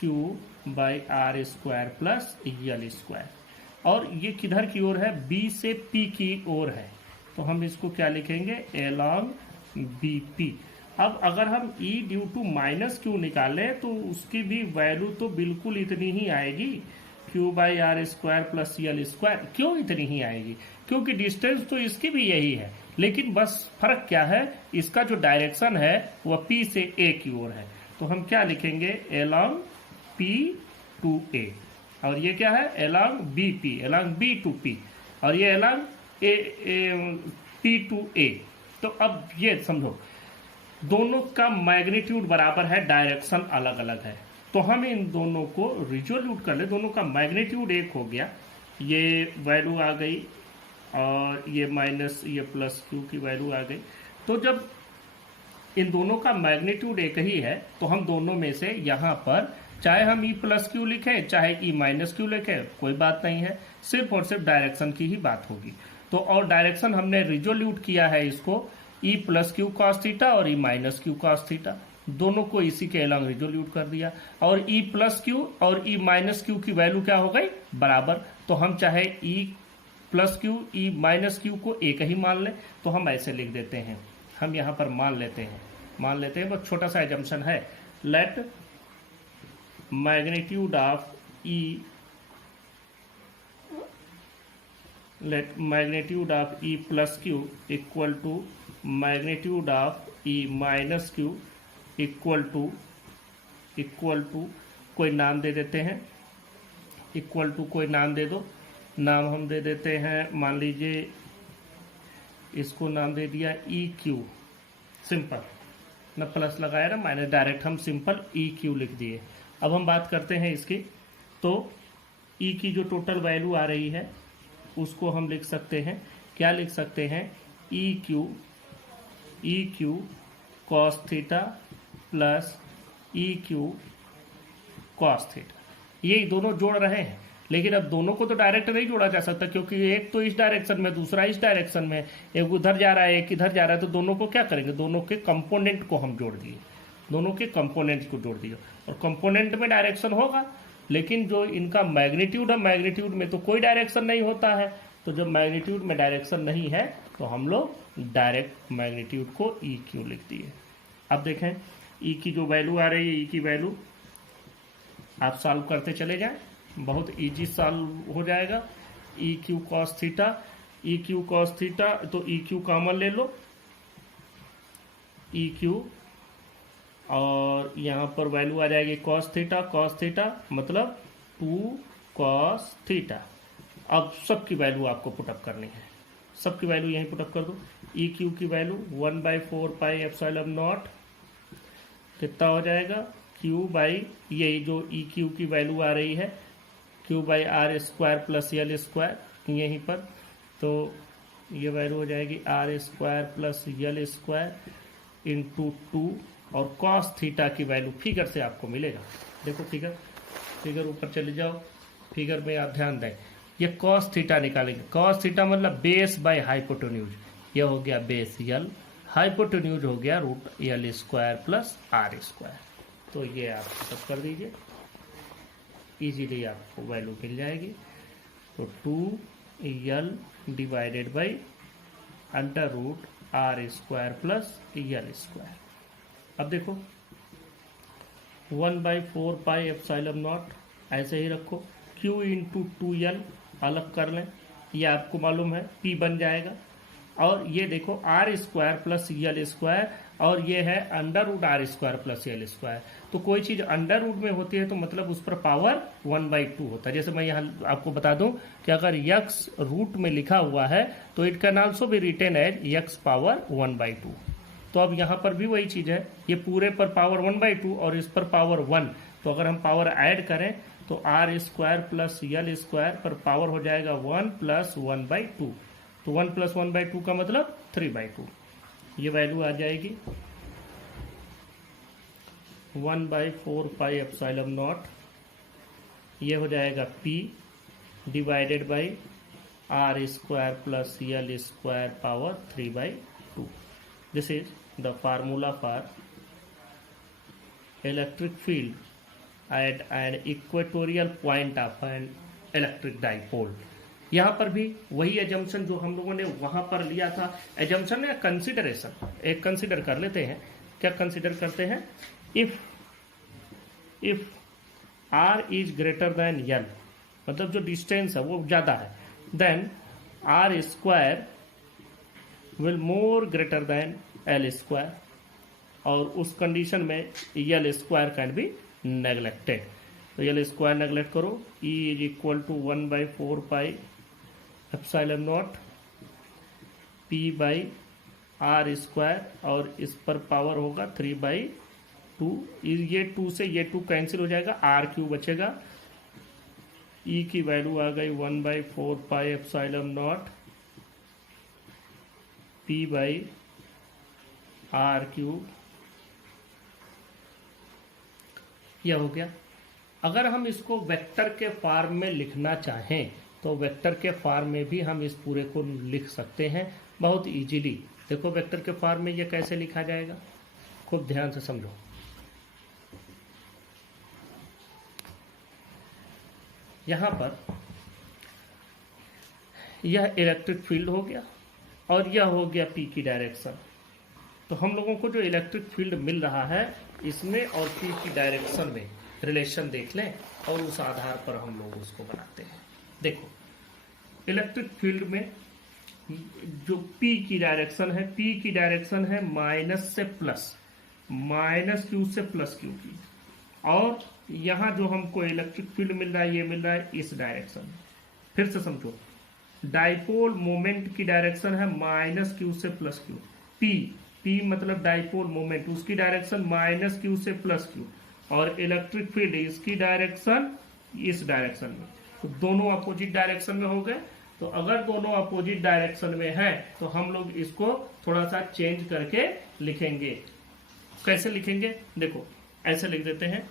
Q by R square plus L square. और ये किधर की ओर है, बी से पी की ओर है, तो हम इसको क्या लिखेंगे, एलॉन्ग बी पी। अब अगर हम E due to minus Q निकालें तो उसकी भी वैल्यू तो बिल्कुल इतनी ही आएगी, Q by R square plus L square. क्यों इतनी ही आएगी, क्योंकि डिस्टेंस तो इसकी भी यही है, लेकिन बस फर्क क्या है, इसका जो डायरेक्शन है वह P से A की ओर है। तो हम क्या लिखेंगे, एलॉन्ग P टू A, और ये क्या है, along B P, along B to P, और ये एलॉन्ग P टू A। तो अब ये समझो दोनों का मैग्नीट्यूड बराबर है, डायरेक्शन अलग अलग है, तो हम इन दोनों को रिजोल्यूट कर ले। दोनों का मैग्नीट्यूड एक हो गया, ये वैल्यू आ गई, और ये माइनस ये प्लस क्यू की वैल्यू आ गई। तो जब इन दोनों का मैग्नीट्यूड एक ही है तो हम दोनों में से यहाँ पर चाहे हम ई प्लस क्यू लिखें चाहे ई माइनस क्यू लिखें कोई बात नहीं है, सिर्फ और सिर्फ डायरेक्शन की ही बात होगी। तो और डायरेक्शन हमने रिजोल्यूट किया है इसको ई प्लस क्यू कॉस थीटा और E minus Q cos theta, दोनों को इसी के अलॉन्ग रिजोल्यूट कर दिया। और ई प्लस क्यू और ई माइनस क्यू की वैल्यू क्या हो गई, बराबर। तो हम चाहे ई plus Q E minus Q को एक ही मान लें, तो हम ऐसे लिख देते हैं, हम यहाँ पर मान लेते हैं बस छोटा सा एजम्पशन है, let magnitude of E, let magnitude of E plus Q equal to magnitude of E minus Q equal to कोई नाम दे देते हैं, इक्वल टू कोई नाम दे दो। नाम हम दे देते हैं, मान लीजिए इसको नाम दे दिया ई क्यू, सिंपल, ना प्लस लगाया ना माइनस, डायरेक्ट हम सिंपल ई क्यू लिख दिए। अब हम बात करते हैं इसकी, तो ई की जो टोटल वैल्यू आ रही है उसको हम लिख सकते हैं, क्या लिख सकते हैं, E Q cos theta plus E Q cos theta. ये दोनों जोड़ रहे हैं, लेकिन अब दोनों को तो डायरेक्ट नहीं जोड़ा जा सकता, क्योंकि एक तो इस डायरेक्शन में, दूसरा इस डायरेक्शन में, एक उधर जा रहा है एक इधर जा रहा है, तो दोनों को क्या करेंगे, दोनों के कंपोनेंट को हम जोड़ दिए, दोनों के कंपोनेंट को जोड़ दिए। और कंपोनेंट में डायरेक्शन होगा, लेकिन जो इनका मैग्नीट्यूड है, मैग्नीट्यूड में तो कोई डायरेक्शन नहीं होता है। तो जब मैग्नीट्यूड में डायरेक्शन नहीं है तो हम लोग डायरेक्ट मैग्नीट्यूड को ई क्यू लिख दिए। अब देखें ई की जो वैल्यू आ रही है, ई की वैल्यू आप सॉल्व करते चले जाएं, बहुत इजी सॉल्व हो जाएगा। E Q cos theta, E Q cos theta, तो ई क्यू कॉमन ले लो, ई क्यू, और यहाँ पर वैल्यू आ जाएगी कॉस थीटा मतलब 2 कॉस थीटा। अब सबकी वैल्यू आपको पुटअप करनी है, सबकी वैल्यू यहीं पुटअप कर दो। ई क्यू की वैल्यू 1/4 पाई एप्सिलॉन नॉट, कितना हो जाएगा, क्यू बाई, यही जो ई क्यू की वैल्यू आ रही है, Q by R square plus L square यहीं पर, तो ये वैल्यू हो जाएगी R square plus L square into 2, और कॉस थीटा की वैल्यू फिगर से आपको मिलेगा। देखो फिगर ऊपर चले जाओ, फिगर में आप ध्यान दें, ये कॉस थीटा निकालेंगे। कॉस थीटा मतलब बेस बाय हाइपोटेन्यूज, ये हो गया बेस यल, हाइपोटेन्यूज हो गया root L square plus R square. तो ये आप सब कर दीजिए, इजीली आपको वैल्यू मिल जाएगी। तो 2 divided by under root R square plus L square. अब देखो 1/4 पाई एप्सिलॉन नॉट ऐसे ही रखो, Q इंटू 2L अलग कर लें, ये आपको मालूम है P बन जाएगा, और ये देखो R square plus L square, और ये है under root R square plus L square. तो कोई चीज़ अंडर रूट में होती है तो मतलब उस पर पावर 1/2 होता है। जैसे मैं यहाँ आपको बता दूं कि अगर यक्स रूट में लिखा हुआ है तो it can also be written as X power 1/2। तो अब यहाँ पर भी वही चीज़ है, ये पूरे पर पावर 1/2 और इस पर पावर 1, तो अगर हम पावर ऐड करें तो R square plus L square पर पावर हो जाएगा 1 प्लस 1/2, तो 1 प्लस 1/2 का मतलब 3/2। ये वैल्यू आ जाएगी 1/4 पाई एप्सिलॉन नॉट, ये हो जाएगा P divided by R square plus L square power 3/2। This is the formula for electric field at an equatorial point of an electric dipole. यहाँ पर भी वही एजम्पशन जो हम लोगों ने वहाँ पर लिया था, एजम्पशन या कंसिडरेशन, एक कंसिडर कर लेते हैं। क्या कंसिडर करते हैं, if r is greater than l, मतलब जो डिस्टेंस है वो ज़्यादा है, then r square will more greater than l square, और उस कंडीशन में L square can be neglected. तो यल स्क्वायर नेग्लेक्ट करो, E is equal to 1/4 pi epsilon naught P by R square, और इस पर पावर होगा 3/2। ये 2 से ये 2 कैंसिल हो जाएगा, r³ बचेगा। E की वैल्यू आ गई 1/4 pi epsilon naught P by r³, यह हो गया। अगर हम इसको वेक्टर के फॉर्म में लिखना चाहें तो वेक्टर के फॉर्म में भी हम इस पूरे को लिख सकते हैं बहुत इजीली। देखो वेक्टर के फॉर्म में ये कैसे लिखा जाएगा, खूब ध्यान से समझो। यहाँ पर यह इलेक्ट्रिक फील्ड हो गया और यह हो गया P की डायरेक्शन। तो हम लोगों को जो इलेक्ट्रिक फील्ड मिल रहा है इसमें और P की डायरेक्शन में रिलेशन देख लें और उस आधार पर हम लोग उसको बनाते हैं। देखो इलेक्ट्रिक फील्ड में जो P की डायरेक्शन है, P की डायरेक्शन है माइनस से प्लस, माइनस Q से प्लस Q की, और यहाँ जो हमको इलेक्ट्रिक फील्ड मिल रहा है ये मिल रहा है इस डायरेक्शन में। फिर से समझो, डाइपोल मोमेंट की डायरेक्शन है माइनस Q से प्लस Q, P मतलब डाइपोल मोमेंट, उसकी डायरेक्शन माइनस Q से प्लस Q, और इलेक्ट्रिक फील्ड इसकी डायरेक्शन इस डायरेक्शन में, तो दोनों अपोजिट डायरेक्शन में हो गए। तो अगर दोनों अपोजिट डायरेक्शन में है तो हम लोग इसको थोड़ा सा चेंज करके लिखेंगे। कैसे लिखेंगे? देखो ऐसे लिख देते हैं,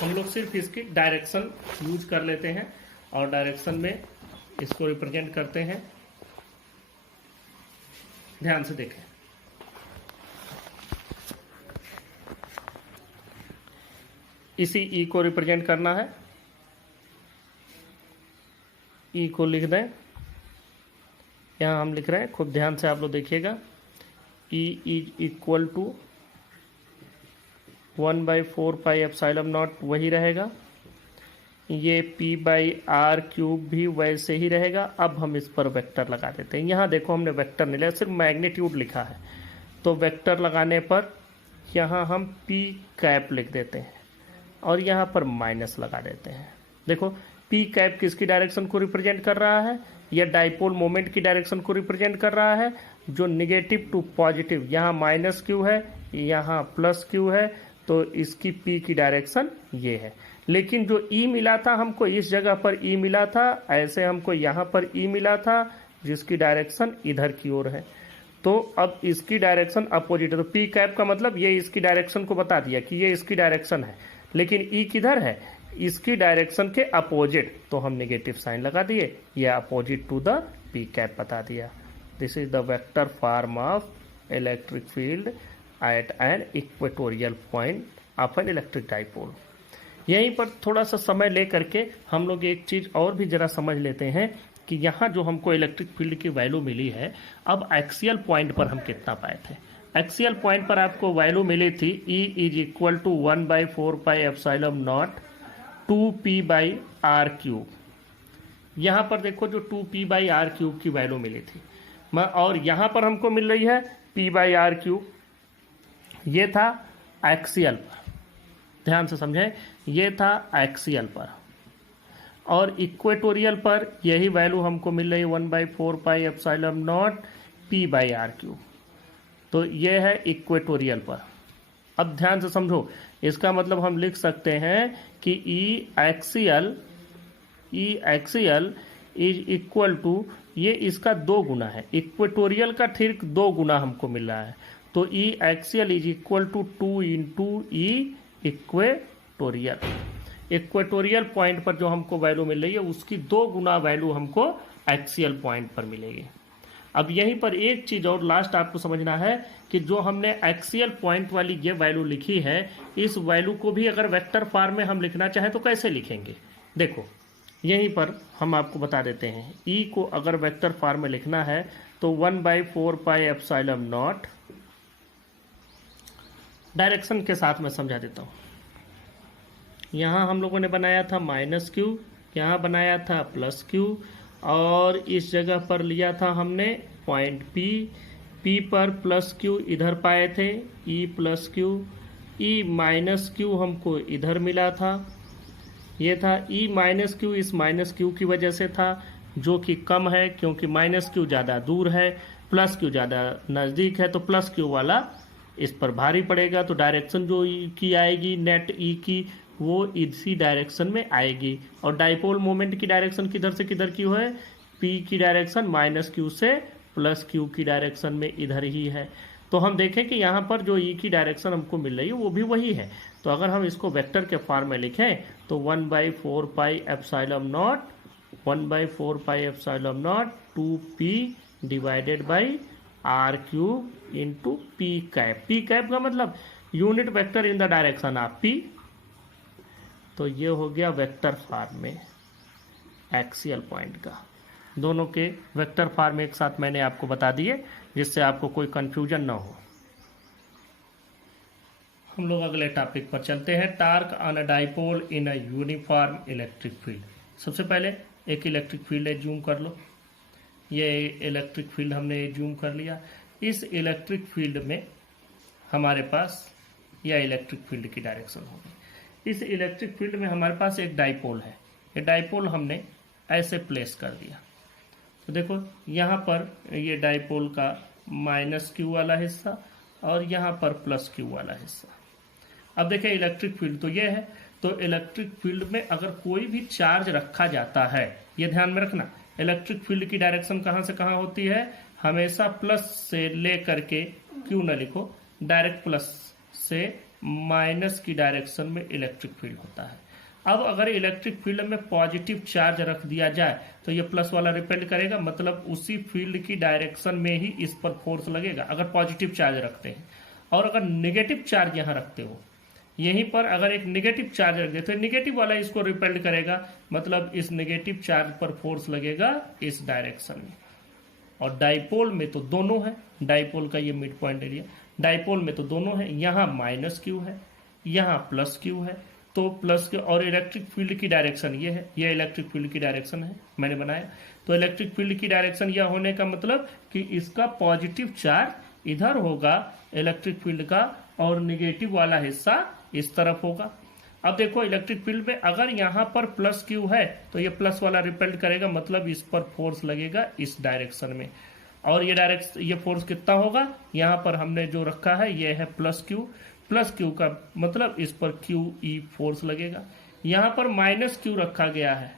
हम लोग सिर्फ इसकी डायरेक्शन यूज कर लेते हैं और डायरेक्शन में इसको रिप्रेजेंट करते हैं। ध्यान से देखें, इसी ई को रिप्रेजेंट करना है, ई को लिख दें, यहां हम लिख रहे हैं, खूब ध्यान से आप लोग देखिएगा, ई इज इक्वल टू 1/4πε0 वही रहेगा, ये p/r³ भी वैसे ही रहेगा। अब हम इस पर वेक्टर लगा देते हैं। यहाँ देखो हमने वेक्टर नहीं लिया, सिर्फ मैग्नीट्यूड लिखा है, तो वेक्टर लगाने पर यहाँ हम p कैप लिख देते हैं और यहाँ पर माइनस लगा देते हैं। देखो p कैप किसकी डायरेक्शन को रिप्रेजेंट कर रहा है? यह डाइपोल मोमेंट की डायरेक्शन को रिप्रेजेंट कर रहा है, जो निगेटिव टू पॉजिटिव, यहाँ माइनस Q है, यहाँ प्लस Q है, तो इसकी P की डायरेक्शन ये है। लेकिन जो E मिला था हमको, इस जगह पर E मिला था, ऐसे हमको यहाँ पर E मिला था जिसकी डायरेक्शन इधर की ओर है, तो अब इसकी डायरेक्शन अपोजिट है। तो P कैप का मतलब ये इसकी डायरेक्शन को बता दिया कि ये इसकी डायरेक्शन है, लेकिन E किधर है? इसकी डायरेक्शन के अपोजिट, तो हम नेगेटिव साइन लगा दिए, ये opposite to the P cap बता दिया। This is the vector form of electric field at an equatorial point of an electric dipole. यहीं पर थोड़ा सा समय ले करके हम लोग एक चीज और भी जरा समझ लेते हैं कि यहाँ जो हमको इलेक्ट्रिक फील्ड की वैल्यू मिली है, अब एक्सियल पॉइंट पर हम कितना पाए थे? एक्सियल पॉइंट पर आपको वैल्यू मिली थी E is equal to 1/4πε0 2p/r³। यहाँ पर देखो जो 2p/r³ की वैल्यू मिली थी, और यहाँ पर हमको मिल रही है p/r³। ये था एक्सियल पर, ध्यान से समझें, ये था एक्सियल पर, और इक्वेटोरियल पर यही वैल्यू हमको मिल रही है 1/4πε0 p/r³। तो ये है इक्वेटोरियल पर। अब ध्यान से समझो, इसका मतलब हम लिख सकते हैं कि ई एक्सियल इज इक्वल टू, ये इसका 2 गुना है, इक्वेटोरियल का ठीक 2 गुना हमको मिल रहा है, तो E axial is equal to 2 × E equatorial. Equatorial point पर जो हमको वैल्यू मिल रही है उसकी 2 गुना वैल्यू हमको एक्सियल पॉइंट पर मिलेगी। अब यहीं पर एक चीज और लास्ट आपको समझना है कि जो हमने एक्सियल पॉइंट वाली ये वैल्यू लिखी है, इस वैल्यू को भी अगर वेक्टर फॉर्म में हम लिखना चाहें तो कैसे लिखेंगे? देखो यहीं पर हम आपको बता देते हैं, ई को अगर वेक्टर फॉर्म में लिखना है तो 1/4πε0, डायरेक्शन के साथ मैं समझा देता हूँ। यहाँ हम लोगों ने बनाया था -Q, यहाँ बनाया था +Q, और इस जगह पर लिया था हमने पॉइंट P पर +Q इधर पाए थे, E + Q, E - Q हमको इधर मिला था, ये था E - Q, इस -Q की वजह से था, जो कि कम है क्योंकि -Q ज़्यादा दूर है, +Q ज़्यादा नज़दीक है, तो +Q वाला इस पर भारी पड़ेगा, तो डायरेक्शन जो E की आएगी नेट E की, वो इसी डायरेक्शन में आएगी। और डाइपोल मोमेंट की डायरेक्शन किधर से किधर की है? P की डायरेक्शन -Q से +Q की डायरेक्शन में इधर ही है। तो हम देखें कि यहाँ पर जो E की डायरेक्शन हमको मिल रही है वो भी वही है। तो अगर हम इसको वेक्टर के फॉर्म में लिखें तो 1/4πε0 2p/r³ into P cap. P cap का मतलब unit vector in the direction of P। तो ये हो गया वेक्टर फॉर्म में एक्सियल पॉइंट का। दोनों के वेक्टर फॉर्म एक साथ मैंने आपको बता दिए जिससे आपको कोई कंफ्यूजन ना हो। हम लोग अगले टॉपिक पर चलते हैं। Torque on a dipole in a uniform electric field. सबसे पहले एक इलेक्ट्रिक फील्ड है, जूम कर लो। ये इलेक्ट्रिक फील्ड हमने जूम कर लिया। इस इलेक्ट्रिक फील्ड में हमारे पास यह इलेक्ट्रिक फील्ड की डायरेक्शन होगी। इस इलेक्ट्रिक फील्ड में हमारे पास एक डाइपोल है। ये डाइपोल हमने ऐसे प्लेस कर दिया। तो देखो यहाँ पर ये डाइपोल का माइनस क्यू वाला हिस्सा और यहाँ पर प्लस क्यू वाला हिस्सा। अब देखिए इलेक्ट्रिक फील्ड तो ये है, तो इलेक्ट्रिक फील्ड में अगर कोई भी चार्ज रखा जाता है, ये ध्यान में रखना, इलेक्ट्रिक फील्ड की डायरेक्शन कहाँ से कहाँ होती है, हमेशा प्लस से ले करके, क्यू न लिखो, डायरेक्ट प्लस से माइनस की डायरेक्शन में इलेक्ट्रिक फील्ड होता है। अब अगर इलेक्ट्रिक फील्ड में पॉजिटिव चार्ज रख दिया जाए तो ये प्लस वाला रिपेल करेगा, मतलब उसी फील्ड की डायरेक्शन में ही इस पर फोर्स लगेगा अगर पॉजिटिव चार्ज रखते हैं। और अगर नेगेटिव चार्ज यहाँ रखते हो, यहीं पर अगर एक नेगेटिव चार्ज रख दे तो नेगेटिव वाला इसको रिपेल्ड करेगा, मतलब इस नेगेटिव चार्ज पर फोर्स लगेगा इस डायरेक्शन में। और डाइपोल में तो दोनों है, डाइपोल का ये मिड पॉइंट एरिया, डाइपोल में तो दोनों है, यहाँ माइनस क्यू है, यहाँ प्लस क्यू है। तो प्लस के और इलेक्ट्रिक फील्ड की डायरेक्शन ये है, ये इलेक्ट्रिक फील्ड की डायरेक्शन है मैंने बनाया। तो इलेक्ट्रिक फील्ड की डायरेक्शन यह होने का मतलब कि इसका पॉजिटिव चार्ज इधर होगा इलेक्ट्रिक फील्ड का और निगेटिव वाला हिस्सा इस तरफ होगा। अब देखो इलेक्ट्रिक फील्ड में अगर यहाँ पर प्लस क्यू है तो ये प्लस वाला रिपेल्ड करेगा, मतलब इस पर फोर्स लगेगा इस डायरेक्शन में। और ये फोर्स कितना होगा, यहाँ पर हमने जो रखा है ये है प्लस क्यू का मतलब इस पर क्यू ई फोर्स लगेगा। यहाँ पर माइनस क्यू रखा गया है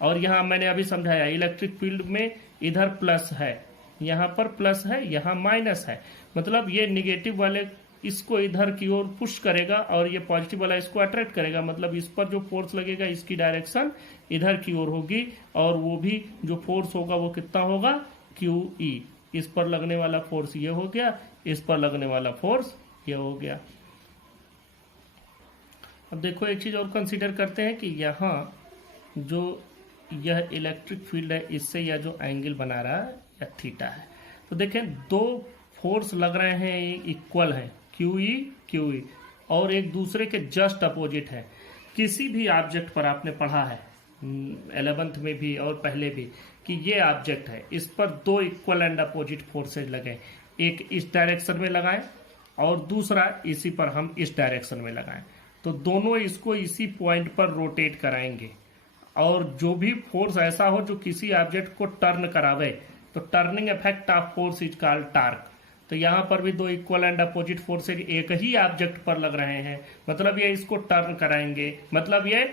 और यहाँ मैंने अभी समझाया इलेक्ट्रिक फील्ड में इधर प्लस है, यहाँ पर प्लस है, यहाँ माइनस है, मतलब ये निगेटिव वाले इसको इधर की ओर पुश करेगा और ये पॉजिटिव वाला इसको अट्रैक्ट करेगा, मतलब इस पर जो फोर्स लगेगा इसकी डायरेक्शन इधर की ओर होगी। और वो भी जो फोर्स होगा वो कितना होगा, क्यू ई। इस पर लगने वाला फोर्स ये हो गया, इस पर लगने वाला फोर्स ये हो गया। अब देखो एक चीज और कंसीडर करते हैं कि यहाँ जो यह इलेक्ट्रिक फील्ड है इससे यह जो एंगल बना रहा है यह थीटा है। तो देखें दो फोर्स लग रहे हैं, इक्वल हैं, क्यू ई और एक दूसरे के जस्ट अपोजिट है। किसी भी ऑब्जेक्ट पर आपने पढ़ा है 11th में भी और पहले भी कि ये ऑब्जेक्ट है, इस पर दो इक्वल एंड अपोजिट फोर्सेज लगे, एक इस डायरेक्शन में लगाएं और दूसरा इसी पर हम इस डायरेक्शन में लगाएं, तो दोनों इसको इसी पॉइंट पर रोटेट कराएंगे। और जो भी फोर्स ऐसा हो जो किसी ऑब्जेक्ट को टर्न करावे, तो turning effect of force is called torque. तो यहाँ पर भी दो इक्वल एंड अपोजिट फोर्सेज एक ही ऑब्जेक्ट पर लग रहे हैं, मतलब ये इसको टर्न कराएंगे, मतलब ये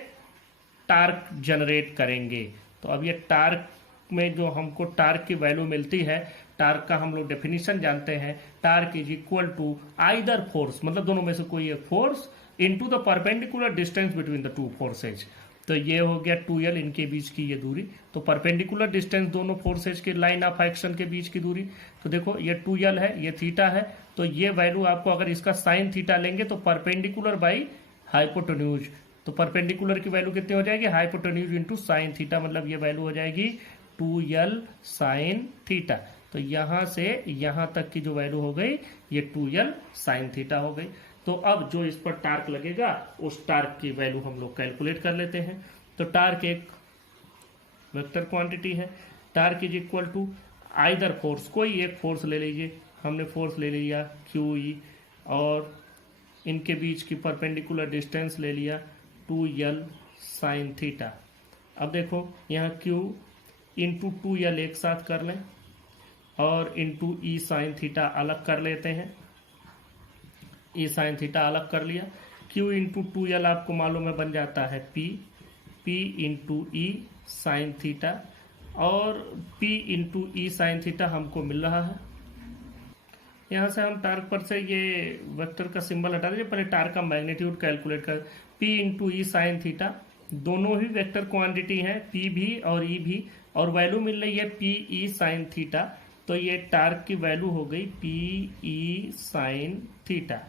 टार्क जनरेट करेंगे। तो अब ये टार्क में जो हमको टार्क की वैल्यू मिलती है, टार्क का हम लोग डेफिनेशन जानते हैं, torque is equal to either force, मतलब दोनों में से कोई एक force, into the perpendicular distance between the two forces. तो ये हो गया 2l, इनके बीच की ये दूरी, तो परपेंडिकुलर डिस्टेंस दोनों फोर्सेज के लाइन ऑफ एक्शन के बीच की दूरी। तो देखो ये 2l है, ये थीटा है, तो ये वैल्यू आपको अगर इसका साइन थीटा लेंगे तो परपेंडिकुलर बाई हाइपोटेन्यूज, तो परपेंडिकुलर की वैल्यू कितनी हो जाएगी, हाइपोटेन्यूज इंटू साइन थीटा, मतलब ये वैल्यू हो जाएगी 2l साइन थीटा। तो यहाँ से यहाँ तक की जो वैल्यू हो गई ये 2l साइन थीटा हो गई। तो अब जो इस पर टार्क लगेगा उस टार्क की वैल्यू हम लोग कैलकुलेट कर लेते हैं। तो टार्क एक वेक्टर क्वांटिटी है, torque is equal to either force, कोई एक फोर्स ले लीजिए, हमने फोर्स ले लिया क्यू ई और इनके बीच की परपेंडिकुलर डिस्टेंस ले लिया 2l साइन थीटा। अब देखो यहाँ क्यू इंटू 2l एक साथ कर लें और इंटू ई साइन थीटा अलग कर लेते हैं, ई साइन थीटा अलग कर लिया। Q इंटू 2l आपको मालूम है बन जाता है P इंटू ई साइन थीटा, और P इंटू ई साइन थीटा हमको मिल रहा है। यहाँ से हम टार्क पर से ये वेक्टर का सिंबल हटा दीजिए, पहले टार्क का मैग्नीट्यूड कैलकुलेट कर। P इंटू ई साइन थीटा दोनों ही वेक्टर क्वांटिटी हैं, P भी और E भी, और वैल्यू मिल रही है P ई साइन थीटा। तो ये टार्क की वैल्यू हो गई P ई साइन थीटा,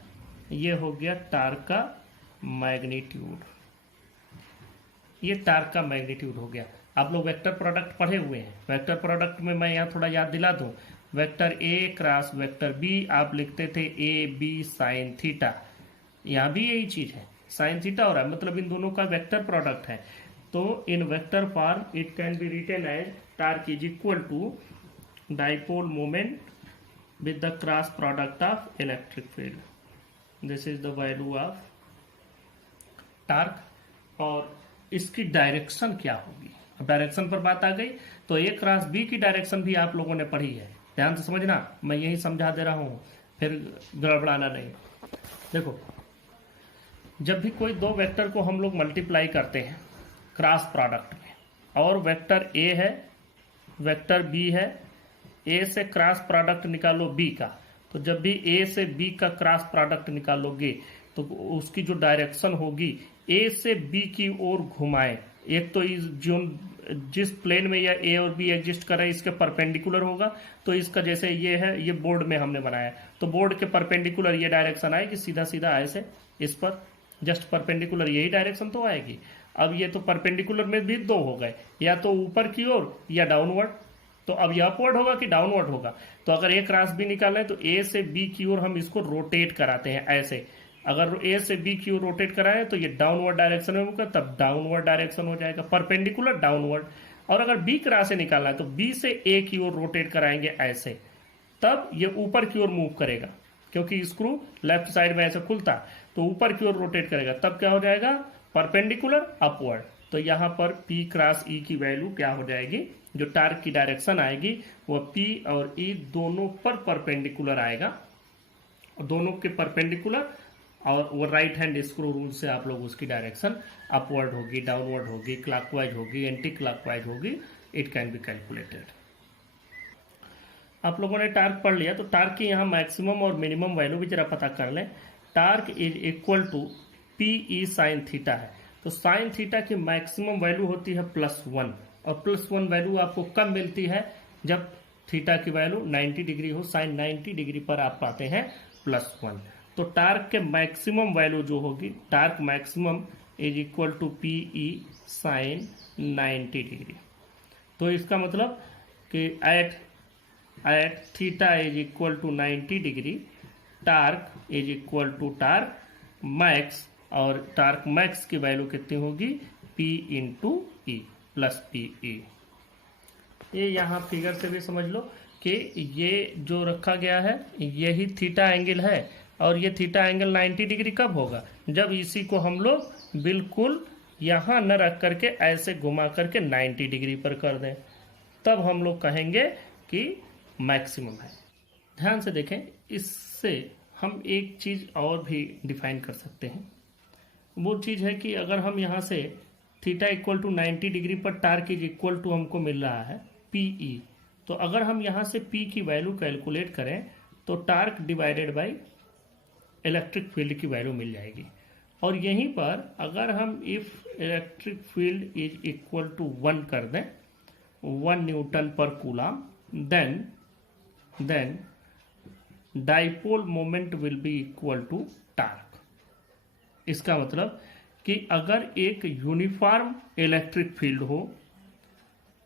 ये हो गया टार्क का मैग्नीट्यूड, ये टार्क का मैग्नीट्यूड हो गया। आप लोग वेक्टर प्रोडक्ट पढ़े हुए हैं, वेक्टर प्रोडक्ट में मैं यहाँ थोड़ा याद दिला दूं, vector A cross vector B आप लिखते थे ए बी साइन थीटा, यहाँ भी यही चीज है, साइन थीटा हो रहा है, मतलब इन दोनों का वेक्टर प्रोडक्ट है। तो in vector form it can be written as torque is equal to dipole moment with the cross product of electric field. This is the value of torque। और इसकी डायरेक्शन क्या होगी, अब डायरेक्शन पर बात आ गई तो ए क्रॉस बी की डायरेक्शन भी आप लोगों ने पढ़ी है, ध्यान से समझना, मैं यही समझा दे रहा हूं, फिर गड़बड़ाना नहीं। देखो, जब भी कोई दो वेक्टर को हम लोग मल्टीप्लाई करते हैं क्रॉस प्रोडक्ट में, और वेक्टर ए है वेक्टर बी है, ए से क्रॉस प्रोडक्ट निकालो बी का, तो जब भी ए से बी का क्रॉस प्रोडक्ट निकालोगे तो उसकी जो डायरेक्शन होगी ए से बी की ओर घुमाए। एक तो जिस प्लेन में यह ए और बी एग्जिस्ट कर रहे हैं इसके परपेंडिकुलर होगा, तो इसका जैसे ये है, ये बोर्ड में हमने बनाया, तो बोर्ड के परपेंडिकुलर ये डायरेक्शन आएगी, सीधा सीधा ऐसे इस पर जस्ट परपेंडिकुलर यही डायरेक्शन तो आएगी। अब ये तो परपेंडिकुलर में भी दो हो गए, या तो ऊपर की ओर या डाउनवर्ड, तो अब ये अपवर्ड होगा कि डाउनवर्ड होगा। तो अगर ए क्रॉस बी निकालना है तो ए से बी की ओर हम इसको रोटेट कराते हैं ऐसे, अगर ए से बी की ओर रोटेट कराएं तो ये डाउनवर्ड डायरेक्शन में होगा, तब डाउनवर्ड डायरेक्शन हो जाएगा, परपेंडिकुलर डाउनवर्ड। और अगर बी क्रॉस से निकालना है तो बी से ए की ओर रोटेट कराएंगे ऐसे, तब ये ऊपर की ओर मूव करेगा, क्योंकि स्क्रू लेफ्ट साइड में ऐसे खुलता, तो ऊपर की ओर रोटेट करेगा, तब क्या हो जाएगा, परपेंडिकुलर अपवर्ड। तो यहाँ पर P क्रॉस E की वैल्यू क्या हो जाएगी, जो टार्क की डायरेक्शन आएगी वह P और E दोनों पर परपेंडिकुलर आएगा, दोनों के परपेंडिकुलर, और वो राइट हैंड स्क्रू रूल से आप लोग उसकी डायरेक्शन अपवर्ड होगी, डाउनवर्ड होगी, क्लॉकवाइज होगी, एंटी क्लॉकवाइज होगी, इट कैन बी कैलकुलेटेड। आप लोगों ने टार्क पढ़ लिया, तो टार्क की यहाँ मैक्सिमम और मिनिमम वैल्यू भी जरा पता कर लें। Torque is equal to PE sine theta है, तो साइन थीटा की मैक्सिमम वैल्यू होती है +1, और +1 वैल्यू आपको कब मिलती है, जब थीटा की वैल्यू 90 डिग्री हो, साइन 90 डिग्री पर आप पाते हैं +1। तो टार्क के मैक्सिमम वैल्यू जो होगी, torque maximum is equal to PE sine 90 degree. तो इसका मतलब कि at theta is equal to 90 degree, torque is equal to torque max, और टार्क मैक्स की वैल्यू कितनी होगी, P into E plus PE। ये यहाँ फिगर से भी समझ लो कि ये जो रखा गया है यही थीटा एंगल है, और ये थीटा एंगल 90 डिग्री कब होगा, जब इसी को हम लोग बिल्कुल यहाँ न रख करके ऐसे घुमा करके 90 डिग्री पर कर दें, तब हम लोग कहेंगे कि मैक्सिमम है। ध्यान से देखें, इससे हम एक चीज और भी डिफाइन कर सकते हैं, वो चीज है कि अगर हम यहाँ से थीटा इक्वल टू 90 डिग्री पर टार्क इज इक्वल टू हमको मिल रहा है PE, तो अगर हम यहाँ से P की वैल्यू कैलकुलेट करें तो torque divided by electric field की वैल्यू मिल जाएगी। और यहीं पर अगर हम if electric field is equal to 1 कर दें, 1 newton per coulomb, then dipole moment will be equal to torque. इसका मतलब कि अगर एक यूनिफॉर्म इलेक्ट्रिक फील्ड हो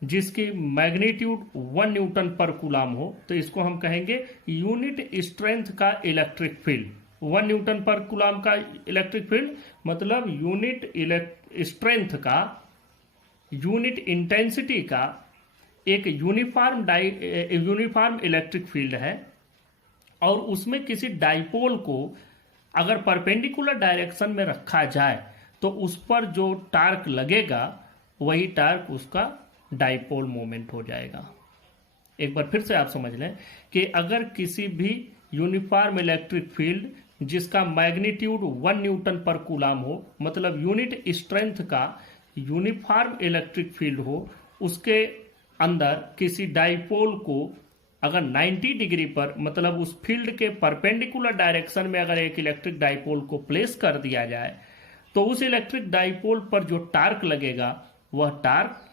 जिसकी मैग्नीट्यूड 1 न्यूटन पर कूलम हो, तो इसको हम कहेंगे यूनिट स्ट्रेंथ का electric field. 1 newton per coulomb का इलेक्ट्रिक फील्ड मतलब यूनिट स्ट्रेंथ का, यूनिट इंटेंसिटी का एक यूनिफॉर्म इलेक्ट्रिक फील्ड है, और उसमें किसी डाइपोल को अगर परपेंडिकुलर डायरेक्शन में रखा जाए तो उस पर जो टार्क लगेगा वही टार्क उसका डाइपोल मोमेंट हो जाएगा। एक बार फिर से आप समझ लें कि अगर किसी भी यूनिफॉर्म इलेक्ट्रिक फील्ड जिसका मैग्नीट्यूड 1 न्यूटन पर कूलम हो, मतलब यूनिट स्ट्रेंथ का यूनिफॉर्म इलेक्ट्रिक फील्ड हो, उसके अंदर किसी डाइपोल को अगर 90 डिग्री पर, मतलब उस फील्ड के परपेंडिकुलर डायरेक्शन में अगर एक इलेक्ट्रिक डाइपोल को प्लेस कर दिया जाए, तो उस इलेक्ट्रिक डाइपोल पर जो टार्क लगेगा वह टार्क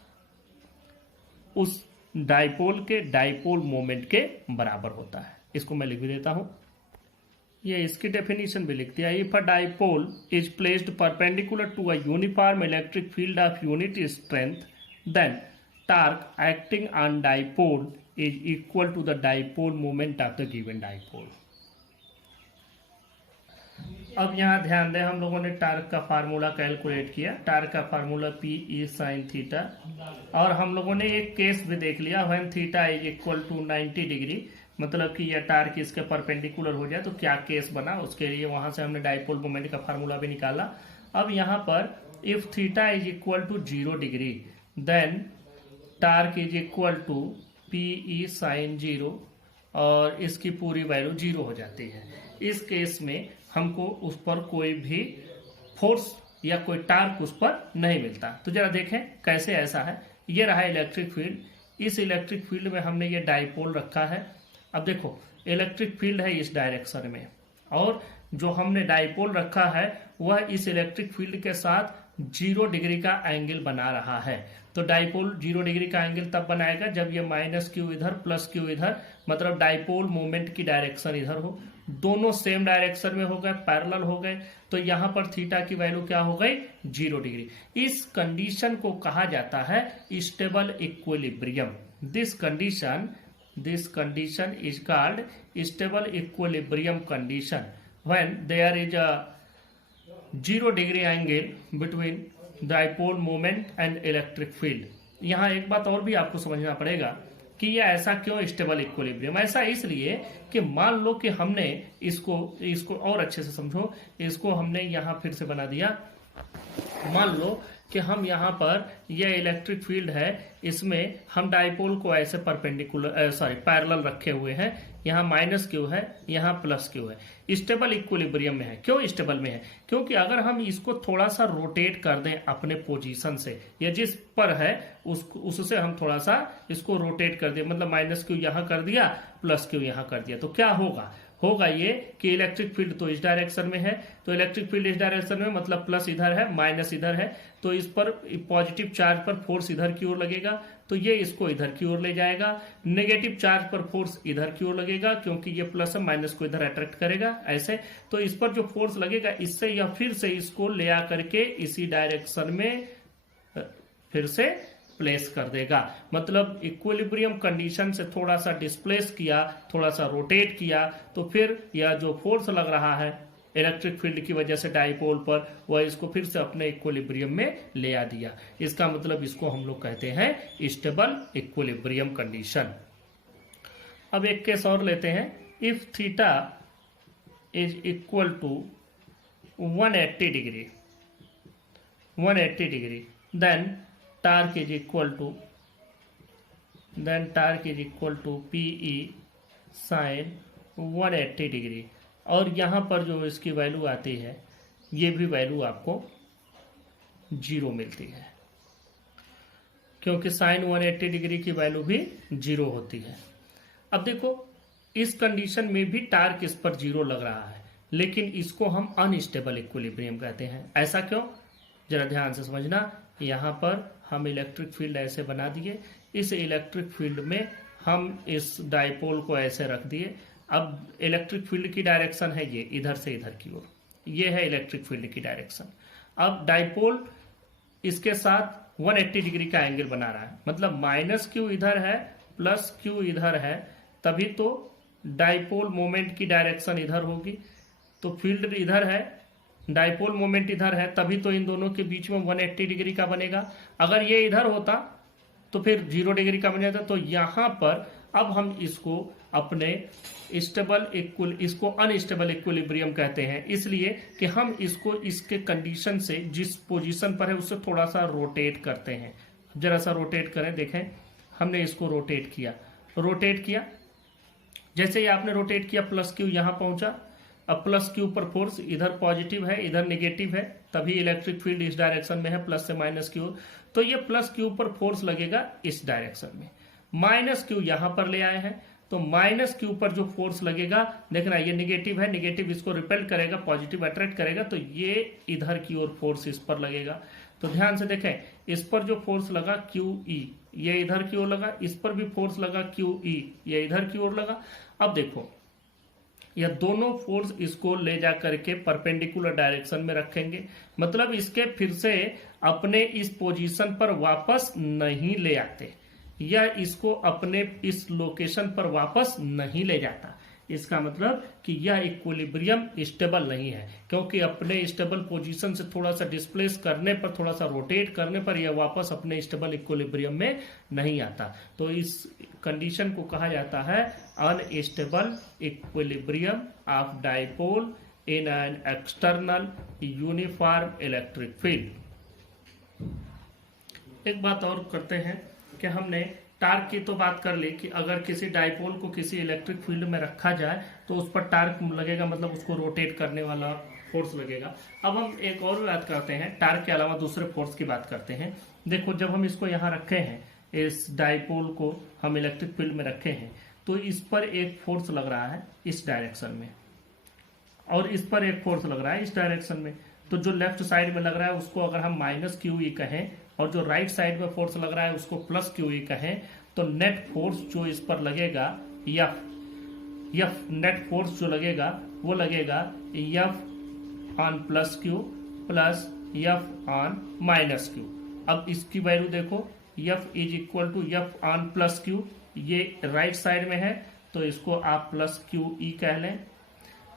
उस डाइपोल के डाइपोल मोमेंट के बराबर होता है। इसको मैं लिख भी देता हूं, ये इसकी डेफिनेशन भी लिख दिया। If a dipole is placed perpendicular to a uniform electric field of unit strength, then torque acting on dipole is equal to the dipole moment of the given dipole। अब यहाँ ध्यान दें, हम लोगों ने टार्क का फार्मूला कैलकुलेट किया, torque का formula P E sine theta, और हम लोगों ने एक केस भी देख लिया, when theta is equal to 90 degree, मतलब कि यह टार्क इसके परपेंडिकुलर हो जाए तो क्या केस बना, उसके लिए वहां से हमने डाइपोल मोमेंट का फार्मूला भी निकाला। अब यहाँ पर if theta is equal to 0 degree then torque is equal to P E sine 0, और इसकी पूरी वैल्यू 0 हो जाती है। इस केस में हमको उस पर कोई भी फोर्स या कोई टार्क उस पर नहीं मिलता। तो जरा देखें कैसे ऐसा है। ये रहा इलेक्ट्रिक फील्ड, इस इलेक्ट्रिक फील्ड में हमने ये डाइपोल रखा है। अब देखो इलेक्ट्रिक फील्ड है इस डायरेक्शन में, और जो हमने डाइपोल रखा है वह इस इलेक्ट्रिक फील्ड के साथ 0 डिग्री का एंगल बना रहा है। तो डाइपोल 0 डिग्री का एंगल तब बनाएगा जब ये माइनस क्यू इधर प्लस क्यू इधर, मतलब डाइपोल मोमेंट की डायरेक्शन इधर हो, दोनों सेम डायरेक्शन में हो गए, पैरेलल हो गए, तो यहां पर थीटा की वैल्यू क्या हो गई 0 डिग्री। इस कंडीशन को कहा जाता है stable equilibrium. This condition is called stable equilibrium condition when there is a 0 degree angle between dipole moment and electric field. यहाँ एक बात और भी आपको समझना पड़ेगा कि यह ऐसा क्यों स्टेबल इक्विलिब्रियम। ऐसा इसलिए कि मान लो कि हमने इसको और अच्छे से समझो, इसको हमने यहाँ फिर से बना दिया। मान लो कि हम यहाँ पर यह इलेक्ट्रिक फील्ड है, इसमें हम डाइपोल को ऐसे पैरेलल रखे हुए हैं, यहाँ माइनस क्यू है, यहाँ प्लस क्यू है। स्टेबल इक्विलिब्रियम में है। क्यों स्टेबल में है? क्योंकि अगर हम इसको थोड़ा सा रोटेट कर दें अपने पोजीशन से, या जिस पर है उससे हम थोड़ा सा इसको रोटेट कर दें, मतलब माइनस क्यू यहाँ कर दिया, प्लस क्यू यहाँ कर दिया, तो क्या होगा ये कि इलेक्ट्रिक फील्ड तो इस डायरेक्शन में है, तो इलेक्ट्रिक फील्ड इस डायरेक्शन में, मतलब प्लस इधर है माइनस इधर है, तो इस पर पॉजिटिव चार्ज पर फोर्स इधर की ओर लगेगा, तो ये इसको इधर की ओर ले जाएगा। नेगेटिव चार्ज पर फोर्स इधर की ओर लगेगा, क्योंकि ये प्लस है, माइनस को इधर अट्रैक्ट करेगा ऐसे, तो इस पर जो फोर्स लगेगा इससे या फिर से इसको ले आकर के इसी डायरेक्शन में फिर से प्लेस कर देगा। मतलब इक्विलिब्रियम कंडीशन से थोड़ा सा डिस्प्लेस किया, थोड़ा सा रोटेट किया, तो फिर यह जो फोर्स लग रहा है इलेक्ट्रिक फील्ड की वजह से डाइपोल पर, वह इसको फिर से अपने इक्विलिब्रियम में ले आ दिया। इसका मतलब इसको हम लोग कहते हैं स्टेबल इक्विलिब्रियम कंडीशन। अब एक केस और लेते हैं। If theta is equal to 180 degree then torque is equal to P E sine 180 degree, और यहाँ पर जो इसकी वैल्यू आती है ये भी वैल्यू आपको 0 मिलती है, क्योंकि साइन 180 डिग्री की वैल्यू भी 0 होती है। अब देखो इस कंडीशन में भी टार्क इस पर 0 लग रहा है, लेकिन इसको हम अनस्टेबल इक्विलिब्रियम कहते हैं। ऐसा क्यों? जरा ध्यान से समझना। यहाँ पर हम इलेक्ट्रिक फील्ड ऐसे बना दिए, इस इलेक्ट्रिक फील्ड में हम इस डाइपोल को ऐसे रख दिए। अब इलेक्ट्रिक फील्ड की डायरेक्शन है ये इधर से इधर की ओर, ये है इलेक्ट्रिक फील्ड की डायरेक्शन। अब डाइपोल इसके साथ 180 डिग्री का एंगल बना रहा है, मतलब माइनस क्यू इधर है प्लस क्यू इधर है, तभी तो डाइपोल मोमेंट की डायरेक्शन इधर होगी। तो फील्ड इधर है, डाइपोल मोमेंट इधर है, तभी तो इन दोनों के बीच में 180 डिग्री का बनेगा। अगर ये इधर होता तो फिर 0 डिग्री का बन जाता। तो यहां पर अब हम इसको अपने इसको अनस्टेबल इक्विलिब्रियम कहते हैं, इसलिए कि हम इसको इसके कंडीशन से जिस पोजीशन पर है उससे थोड़ा सा रोटेट करते हैं। जरा सा रोटेट करें, देखें हमने इसको रोटेट किया, जैसे ही आपने रोटेट किया प्लस क्यू यहां पहुंचा। अब प्लस क्यू पर फोर्स इधर पॉजिटिव है इधर नेगेटिव है, तभी इलेक्ट्रिक फील्ड इस डायरेक्शन में है, प्लस से माइनस क्यू, तो ये प्लस क्यू पर फोर्स लगेगा इस डायरेक्शन में। माइनस क्यू यहां पर ले आए हैं, तो माइनस क्यू पर जो फोर्स लगेगा, देखना ये नेगेटिव है, नेगेटिव इसको रिपेल करेगा, पॉजिटिव अट्रैक्ट करेगा, तो ये इधर की ओर फोर्स इस पर लगेगा। तो ध्यान से देखें, इस पर जो फोर्स लगा क्यू ई, ये इधर की ओर लगा, इस पर भी फोर्स लगा क्यू ई, ये इधर की ओर लगा। अब देखो यह दोनों फोर्स इसको ले जा करके परपेंडिकुलर डायरेक्शन में रखेंगे, मतलब इसके फिर से अपने इस पोजीशन पर वापस नहीं ले आते, या इसको अपने इस लोकेशन पर वापस नहीं ले जाता। इसका मतलब कि यह इक्विलिब्रियम स्टेबल नहीं है, क्योंकि अपने स्टेबल पोजीशन से थोड़ा सा डिस्प्लेस करने पर, थोड़ा सा रोटेट करने पर यह वापस अपने स्टेबल इक्विलिब्रियम में नहीं आता। तो इस कंडीशन को कहा जाता है unstable equilibrium of dipole in an external uniform electric field. एक बात और करते हैं कि हमने टार्क की तो बात कर ली कि अगर किसी डाइपोल को किसी इलेक्ट्रिक फील्ड में रखा जाए तो उस पर टार्क लगेगा, मतलब उसको रोटेट करने वाला फोर्स लगेगा। अब हम एक और बात करते हैं, टार्क के अलावा दूसरे फोर्स की बात करते हैं। देखो, जब हम इसको यहाँ रखे हैं, इस डाइपोल को हम इलेक्ट्रिक फील्ड में रखे हैं, तो इस पर एक फोर्स लग रहा है इस डायरेक्शन में, और इस पर एक फोर्स लग रहा है इस डायरेक्शन में। तो जो लेफ्ट साइड में लग रहा है उसको अगर हम माइनस क्यू ई कहें, और जो राइट साइड में फोर्स लग रहा है उसको प्लस क्यू ई कहें, तो नेट फोर्स जो इस पर लगेगा यफ नेट फोर्स जो लगेगा वो लगेगा F on plus Q plus F on minus Q. अब इसकी वैल्यू देखो, F is equal to F on plus Q, ये राइट साइड में है तो इसको आप प्लस क्यू ई कह लें,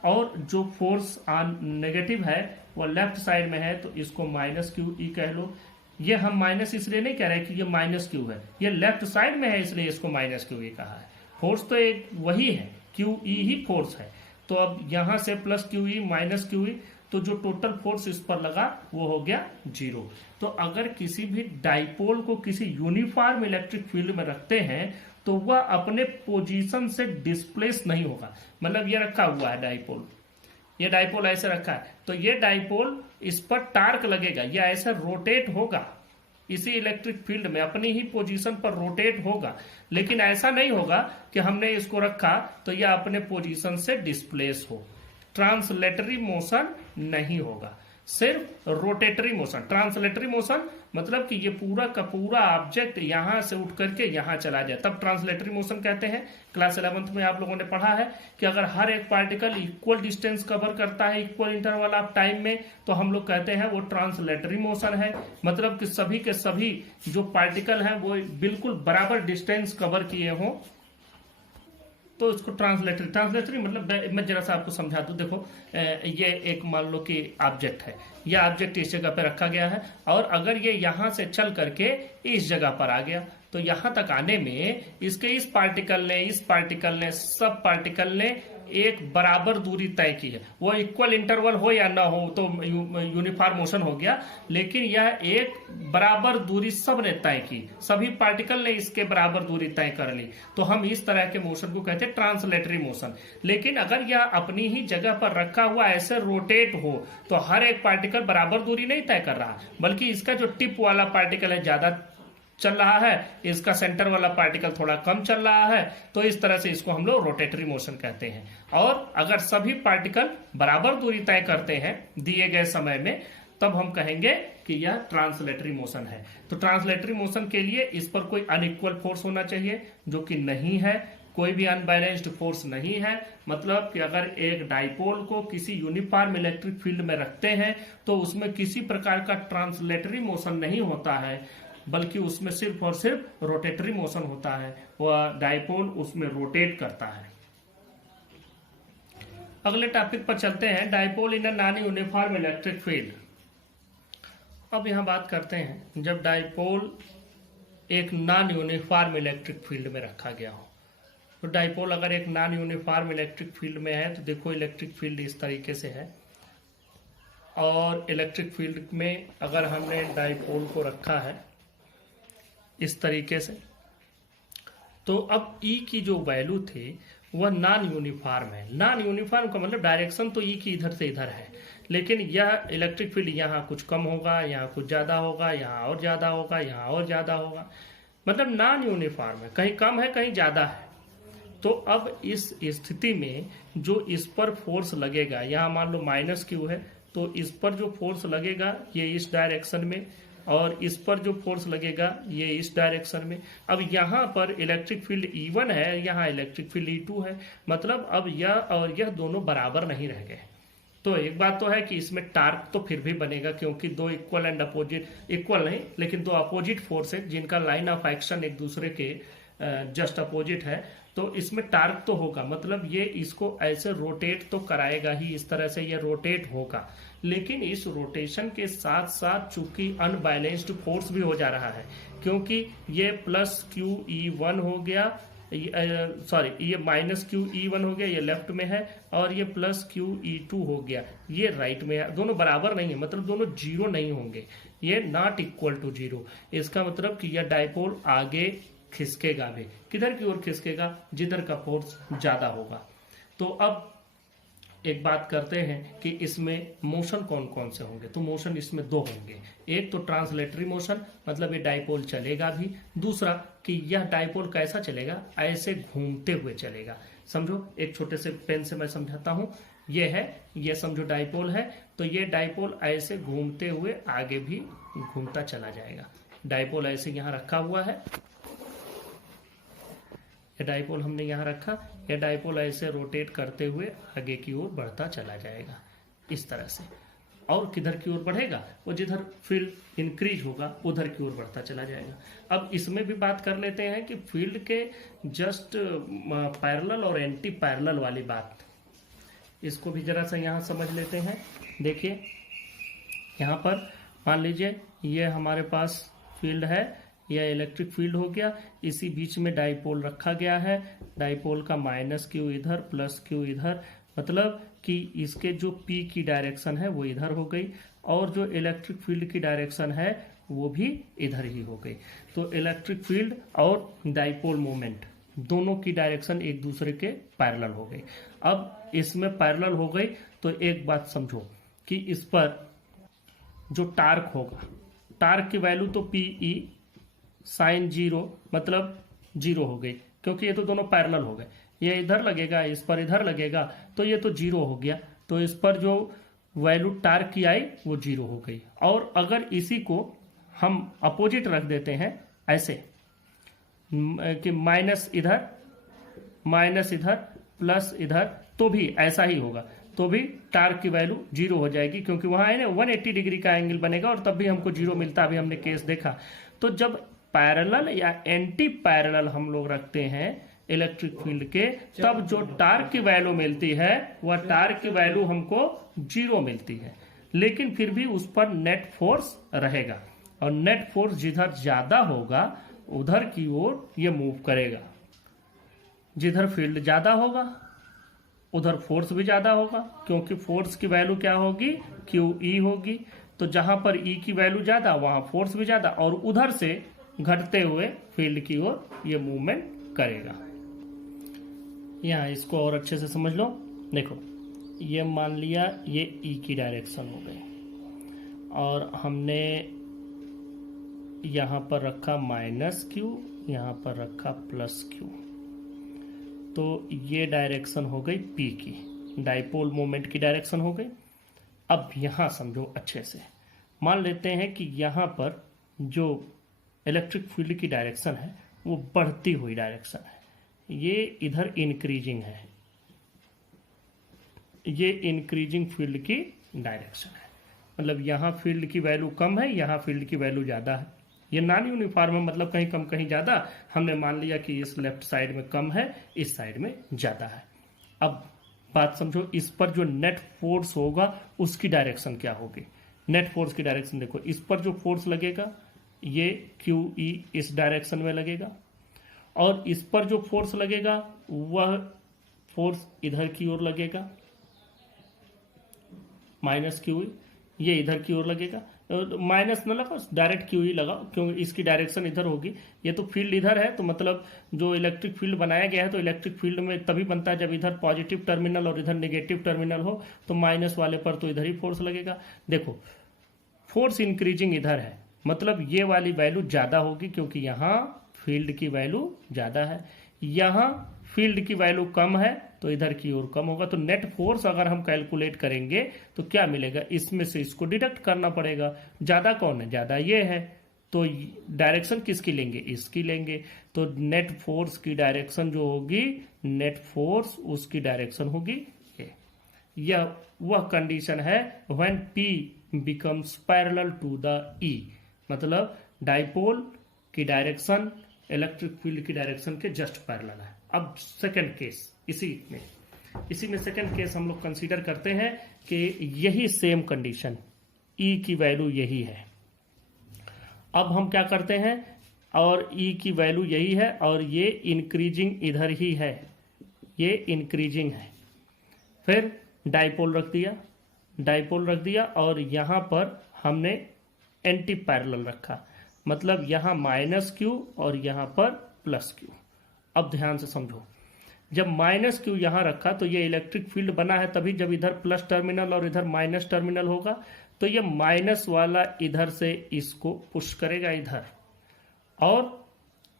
और जो फोर्स ऑन नेगेटिव है वो लेफ्ट साइड में है तो इसको माइनस क्यू ई कह लो। ये हम माइनस इसलिए नहीं कह रहे कि ये माइनस क्यू है, ये लेफ्ट साइड में है इसलिए इसको माइनस क्यू ई कहा है। फोर्स तो एक वही है, क्यू ई ही फोर्स है। तो अब यहां से plus Q E minus Q E, तो जो टोटल फोर्स इस पर लगा वो हो गया 0। तो अगर किसी भी डाइपोल को किसी यूनिफॉर्म इलेक्ट्रिक फील्ड में रखते हैं तो वह अपने पोजीशन से डिस्प्लेस नहीं होगा। मतलब ये रखा हुआ है डाइपोल, ये डाइपोल ऐसे रखा है, तो ये डाइपोल इस पर टार्क लगेगा, या ऐसे रोटेट होगा इसी इलेक्ट्रिक फील्ड में, अपनी ही पोजीशन पर रोटेट होगा। लेकिन ऐसा नहीं होगा कि हमने इसको रखा तो यह अपने पोजीशन से डिस्प्लेस हो। ट्रांसलेटरी मोशन नहीं होगा, सिर्फ रोटेटरी मोशन। ट्रांसलेटरी मोशन मतलब कि ये पूरा का पूरा ऑब्जेक्ट यहां से उठ करके यहां चला जाए, तब ट्रांसलेटरी मोशन कहते हैं। क्लास 11th में आप लोगों ने पढ़ा है कि अगर हर एक पार्टिकल इक्वल डिस्टेंस कवर करता है इक्वल इंटरवल ऑफ टाइम में, तो हम लोग कहते हैं वो ट्रांसलेटरी मोशन है। मतलब कि सभी के सभी जो पार्टिकल हैं वो बिल्कुल बराबर डिस्टेंस कवर किए हों, तो इसको ट्रांसलेटरी मतलब मैं जरा सा आपको समझा दूं। देखो, ये एक मान लो कि ऑब्जेक्ट है, यह ऑब्जेक्ट इस जगह पे रखा गया है, और अगर ये यहां से चल करके इस जगह पर आ गया तो यहां तक आने में इसके इस पार्टिकल ने सब पार्टिकल ने एक बराबर दूरी तय की है। वो इक्वल इंटरवल हो या ना हो तो यूनिफॉर्म मोशन हो गया, लेकिन यह एक बराबर दूरी सब ने तय की, सभी पार्टिकल ने इसके बराबर दूरी तय कर ली। तो हम इस तरह के मोशन को कहते हैं ट्रांसलेटरी मोशन। लेकिन अगर यह अपनी ही जगह पर रखा हुआ ऐसे रोटेट हो तो हर एक पार्टिकल बराबर दूरी नहीं तय कर रहा, बल्कि इसका जो टिप वाला पार्टिकल है ज्यादा चल रहा है, इसका सेंटर वाला पार्टिकल थोड़ा कम चल रहा है, तो इस तरह से इसको हम लोग रोटेटरी मोशन कहते हैं। और अगर सभी पार्टिकल बराबर दूरी तय करते हैं दिए गए समय में, तब हम कहेंगे कि यह ट्रांसलेटरी मोशन है। तो ट्रांसलेटरी मोशन के लिए इस पर कोई अनइक्वल फोर्स होना चाहिए, जो कि नहीं है, कोई भी अनबैलेंस्ड फोर्स नहीं है। मतलब कि अगर एक डाइपोल को किसी यूनिफॉर्म इलेक्ट्रिक फील्ड में रखते हैं तो उसमें किसी प्रकार का ट्रांसलेटरी मोशन नहीं होता है, बल्कि उसमें सिर्फ और सिर्फ रोटेटरी मोशन होता है। वह डाइपोल उसमें रोटेट करता है। अगले टॉपिक पर चलते हैं, dipole in a non uniform electric field. अब यहां बात करते हैं जब डाइपोल एक नॉन यूनिफॉर्म इलेक्ट्रिक फील्ड में रखा गया हो। तो डाइपोल अगर एक नॉन यूनिफॉर्म इलेक्ट्रिक फील्ड में है तो देखो इलेक्ट्रिक फील्ड इस तरीके से है, और इलेक्ट्रिक फील्ड में अगर हमने डाइपोल को रखा है इस तरीके से, तो अब ई की जो वैल्यू थी वह नॉन यूनिफॉर्म है। नॉन यूनिफॉर्म का मतलब डायरेक्शन तो ई की इधर से इधर है, लेकिन यह इलेक्ट्रिक फील्ड यहाँ कुछ कम होगा, यहाँ कुछ ज्यादा होगा, यहाँ और ज्यादा होगा, यहाँ और ज्यादा होगा, मतलब नॉन यूनिफॉर्म है, कहीं कम है कहीं ज्यादा है। तो अब इस स्थिति में जो इस पर फोर्स लगेगा, यहाँ मान लो माइनस क्यू है, तो इस पर जो फोर्स लगेगा ये इस डायरेक्शन में, और इस पर जो फोर्स लगेगा ये इस डायरेक्शन में। अब यहाँ पर इलेक्ट्रिक फील्ड E1 है, यहाँ इलेक्ट्रिक फील्ड E2 है, मतलब अब यह और यह दोनों बराबर नहीं रह गए। तो एक बात तो है कि इसमें टार्क तो फिर भी बनेगा, क्योंकि दो इक्वल नहीं लेकिन दो अपोजिट फोर्स है जिनका लाइन ऑफ एक्शन एक दूसरे के जस्ट अपोजिट है, तो इसमें टार्क तो होगा, मतलब ये इसको ऐसे रोटेट तो कराएगा ही, इस तरह से ये रोटेट होगा। लेकिन इस रोटेशन के साथ साथ चूंकि अनबैलेंस्ड फोर्स भी हो जा रहा है, क्योंकि ये प्लस क्यू ई वन हो गया, सॉरी ये माइनस क्यू ई वन हो गया, ये लेफ्ट में है, और ये प्लस क्यू ई टू हो गया, ये राइट में है। दोनों बराबर नहीं है, मतलब दोनों जीरो नहीं होंगे, ये नॉट इक्वल टू जीरो। इसका मतलब कि यह डाइपोल आगे खिसकेगा भी, किधर की ओर खिसकेगा, जिधर का फोर्स ज्यादा होगा। तो अब एक बात करते हैं कि इसमें मोशन कौन कौन से होंगे। तो मोशन इसमें दो होंगे, एक तो ट्रांसलेटरी मोशन, मतलब ये डाइपोल चलेगा भी, दूसरा कि यह डाइपोल कैसा चलेगा, ऐसे घूमते हुए चलेगा। समझो, एक छोटे से पेन से मैं समझाता हूं। ये है, ये समझो डाइपोल है, तो ये डाइपोल ऐसे घूमते हुए आगे भी घूमता चला जाएगा। डाइपोल ऐसे यहां रखा हुआ है, ये डाइपोल हमने यहाँ रखा, ये डाइपोल ऐसे रोटेट करते हुए आगे की ओर बढ़ता चला जाएगा इस तरह से। और किधर की ओर बढ़ेगा, वो जिधर फील्ड इंक्रीज होगा उधर की ओर बढ़ता चला जाएगा। अब इसमें भी बात कर लेते हैं कि फील्ड के जस्ट पैरेलल और एंटी पैरेलल वाली बात, इसको भी जरा सा यहाँ समझ लेते हैं। देखिए यहाँ पर मान लीजिए ये हमारे पास फील्ड है, यह इलेक्ट्रिक फील्ड हो गया, इसी बीच में डाइपोल रखा गया है। डाइपोल का माइनस क्यू इधर, प्लस क्यू इधर, मतलब कि इसके जो पी की डायरेक्शन है वो इधर हो गई, और जो इलेक्ट्रिक फील्ड की डायरेक्शन है वो भी इधर ही हो गई। तो इलेक्ट्रिक फील्ड और डाइपोल मोमेंट दोनों की डायरेक्शन एक दूसरे के पैरेलल हो गई। अब इसमें पैरेलल हो गई तो एक बात समझो कि इस पर जो टार्क होगा, टार्क की वैल्यू तो पी ई साइन जीरो, मतलब जीरो हो गई, क्योंकि ये तो दोनों पैरेलल हो गए। ये इधर लगेगा, इस पर इधर लगेगा, तो ये तो जीरो हो गया। तो इस पर जो वैल्यू टार्क की आई वो जीरो हो गई। और अगर इसी को हम अपोजिट रख देते हैं ऐसे कि माइनस इधर प्लस इधर, तो भी ऐसा ही होगा, तो भी टार्क की वैल्यू जीरो हो जाएगी, क्योंकि वहां है ना 180 डिग्री का एंगल बनेगा और तब भी हमको जीरो मिलता, अभी हमने केस देखा। तो जब पैरेलल या एंटी पैरेलल हम लोग रखते हैं इलेक्ट्रिक फील्ड के, तब जो टार्क की वैल्यू मिलती है वह टार्क की वैल्यू हमको जीरो मिलती है, लेकिन फिर भी उस पर नेट फोर्स रहेगा, और नेट फोर्स जिधर ज्यादा होगा उधर की ओर ये मूव करेगा। जिधर फील्ड ज्यादा होगा उधर फोर्स भी ज्यादा होगा, क्योंकि फोर्स की वैल्यू क्या होगी, क्यू ई होगी। तो जहां पर ई की वैल्यू ज्यादा वहां फोर्स भी ज्यादा, और उधर से घटते हुए फील्ड की ओर ये मूवमेंट करेगा। यहाँ इसको और अच्छे से समझ लो। देखो ये मान लिया ये ई की डायरेक्शन हो गई, और हमने यहाँ पर रखा माइनस क्यू, यहाँ पर रखा प्लस क्यू, तो ये डायरेक्शन हो गई पी की, डाइपोल मोमेंट की डायरेक्शन हो गई। अब यहां समझो अच्छे से, मान लेते हैं कि यहां पर जो इलेक्ट्रिक फील्ड की डायरेक्शन है वो बढ़ती हुई डायरेक्शन है, ये इधर इंक्रीजिंग है, ये इंक्रीजिंग फील्ड की डायरेक्शन है, मतलब यहां फील्ड की वैल्यू कम है, यहां फील्ड की वैल्यू ज्यादा है। ये नॉन यूनिफॉर्म है, मतलब कहीं कम कहीं ज्यादा। हमने मान लिया कि इस लेफ्ट साइड में कम है, इस साइड में ज्यादा है। अब बात समझो, इस पर जो नेट फोर्स होगा उसकी डायरेक्शन क्या होगी। नेट फोर्स की डायरेक्शन देखो, इस पर जो फोर्स लगेगा ये क्यू ई इस डायरेक्शन में लगेगा, और इस पर जो फोर्स लगेगा वह फोर्स इधर की ओर लगेगा, माइनस क्यू ई, ये इधर की ओर लगेगा। माइनस न लगाओ, डायरेक्ट क्यू ई लगाओ, क्योंकि इसकी डायरेक्शन इधर होगी। ये तो फील्ड इधर है, तो मतलब जो इलेक्ट्रिक फील्ड बनाया गया है, तो इलेक्ट्रिक फील्ड में तभी बनता है जब इधर पॉजिटिव टर्मिनल और इधर नेगेटिव टर्मिनल हो, तो माइनस वाले पर तो इधर ही फोर्स लगेगा। देखो फोर्स इंक्रीजिंग इधर है, मतलब ये वाली वैल्यू ज्यादा होगी, क्योंकि यहाँ फील्ड की वैल्यू ज्यादा है, यहाँ फील्ड की वैल्यू कम है, तो इधर की ओर कम होगा। तो नेट फोर्स अगर हम कैलकुलेट करेंगे तो क्या मिलेगा, इसमें से इसको डिडक्ट करना पड़ेगा। ज्यादा कौन है, ज्यादा ये है, तो डायरेक्शन किसकी लेंगे, इसकी लेंगे। तो नेट फोर्स की डायरेक्शन जो होगी, नेट फोर्स उसकी डायरेक्शन होगी ये। यह वह कंडीशन है when P becomes parallel to the E, मतलब डाइपोल की डायरेक्शन इलेक्ट्रिक फील्ड की डायरेक्शन के जस्ट पैरेलल है। अब सेकंड केस, इसी में सेकंड केस हम लोग कंसीडर करते हैं कि यही सेम कंडीशन, ई की वैल्यू यही है। अब हम क्या करते हैं, और ई की वैल्यू यही है और ये इंक्रीजिंग इधर ही है, ये इंक्रीजिंग है। फिर डाइपोल रख दिया और यहां पर हमने एंटी पैरेलल रखा, मतलब यहां माइनस क्यू और यहां पर प्लस क्यू। अब ध्यान से समझो, जब माइनस क्यू यहां रखा तो ये इलेक्ट्रिक फील्ड बना है तभी जब इधर प्लस टर्मिनल और इधर माइनस टर्मिनल होगा, तो ये माइनस वाला इधर से इसको पुश करेगा इधर, और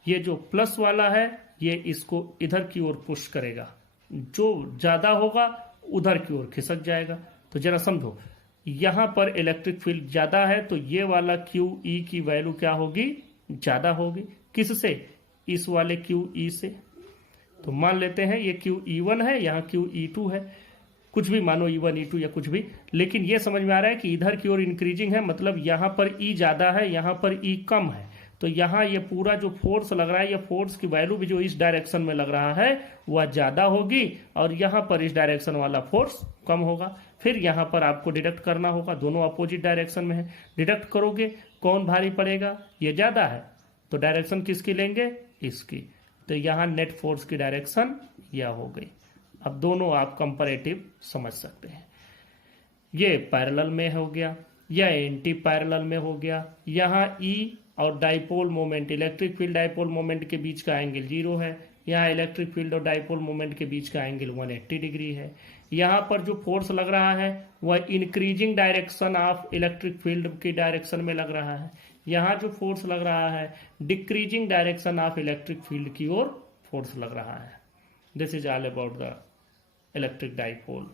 ये जो प्लस वाला है ये इसको इधर की ओर पुश करेगा, जो ज्यादा होगा उधर की ओर खिसक जाएगा। तो जरा समझो, यहां पर इलेक्ट्रिक फील्ड ज्यादा है तो ये वाला क्यू ई की वैल्यू क्या होगी, ज्यादा होगी। किससे, इस वाले क्यू ई से। तो मान लेते हैं ये क्यू ई1 है, यहाँ क्यू ई2 है, कुछ भी मानो ई1 ई2 या कुछ भी, लेकिन ये समझ में आ रहा है कि इधर की ओर इंक्रीजिंग है, मतलब यहां पर ई ज्यादा है, यहां पर ई कम है। तो यहां ये पूरा जो फोर्स लग रहा है, ये फोर्स की वैल्यू भी जो इस डायरेक्शन में लग रहा है वह ज्यादा होगी, और यहां पर इस डायरेक्शन वाला फोर्स कम होगा। फिर यहां पर आपको डिडक्ट करना होगा, दोनों अपोजिट डायरेक्शन में है, डिडक्ट करोगे कौन भारी पड़ेगा, ये ज्यादा है, तो डायरेक्शन किसकी लेंगे, इसकी। तो यहां नेट फोर्स की डायरेक्शन यह हो गई। अब दोनों आप कंपैरेटिव समझ सकते हैं, ये पैरेलल में हो गया, यह एंटी पैरेलल में हो गया। यहां ई और dipole moment, electric field dipole moment के बीच का एंगल 0 है, यहाँ इलेक्ट्रिक फील्ड और डाइपोल मोमेंट के बीच का एंगल 180 डिग्री है। यहाँ पर जो फोर्स लग रहा है वह increasing direction of electric field की डायरेक्शन में लग रहा है, यहाँ जो फोर्स लग रहा है decreasing direction of electric field की ओर फोर्स लग रहा है। This is all about the electric dipole.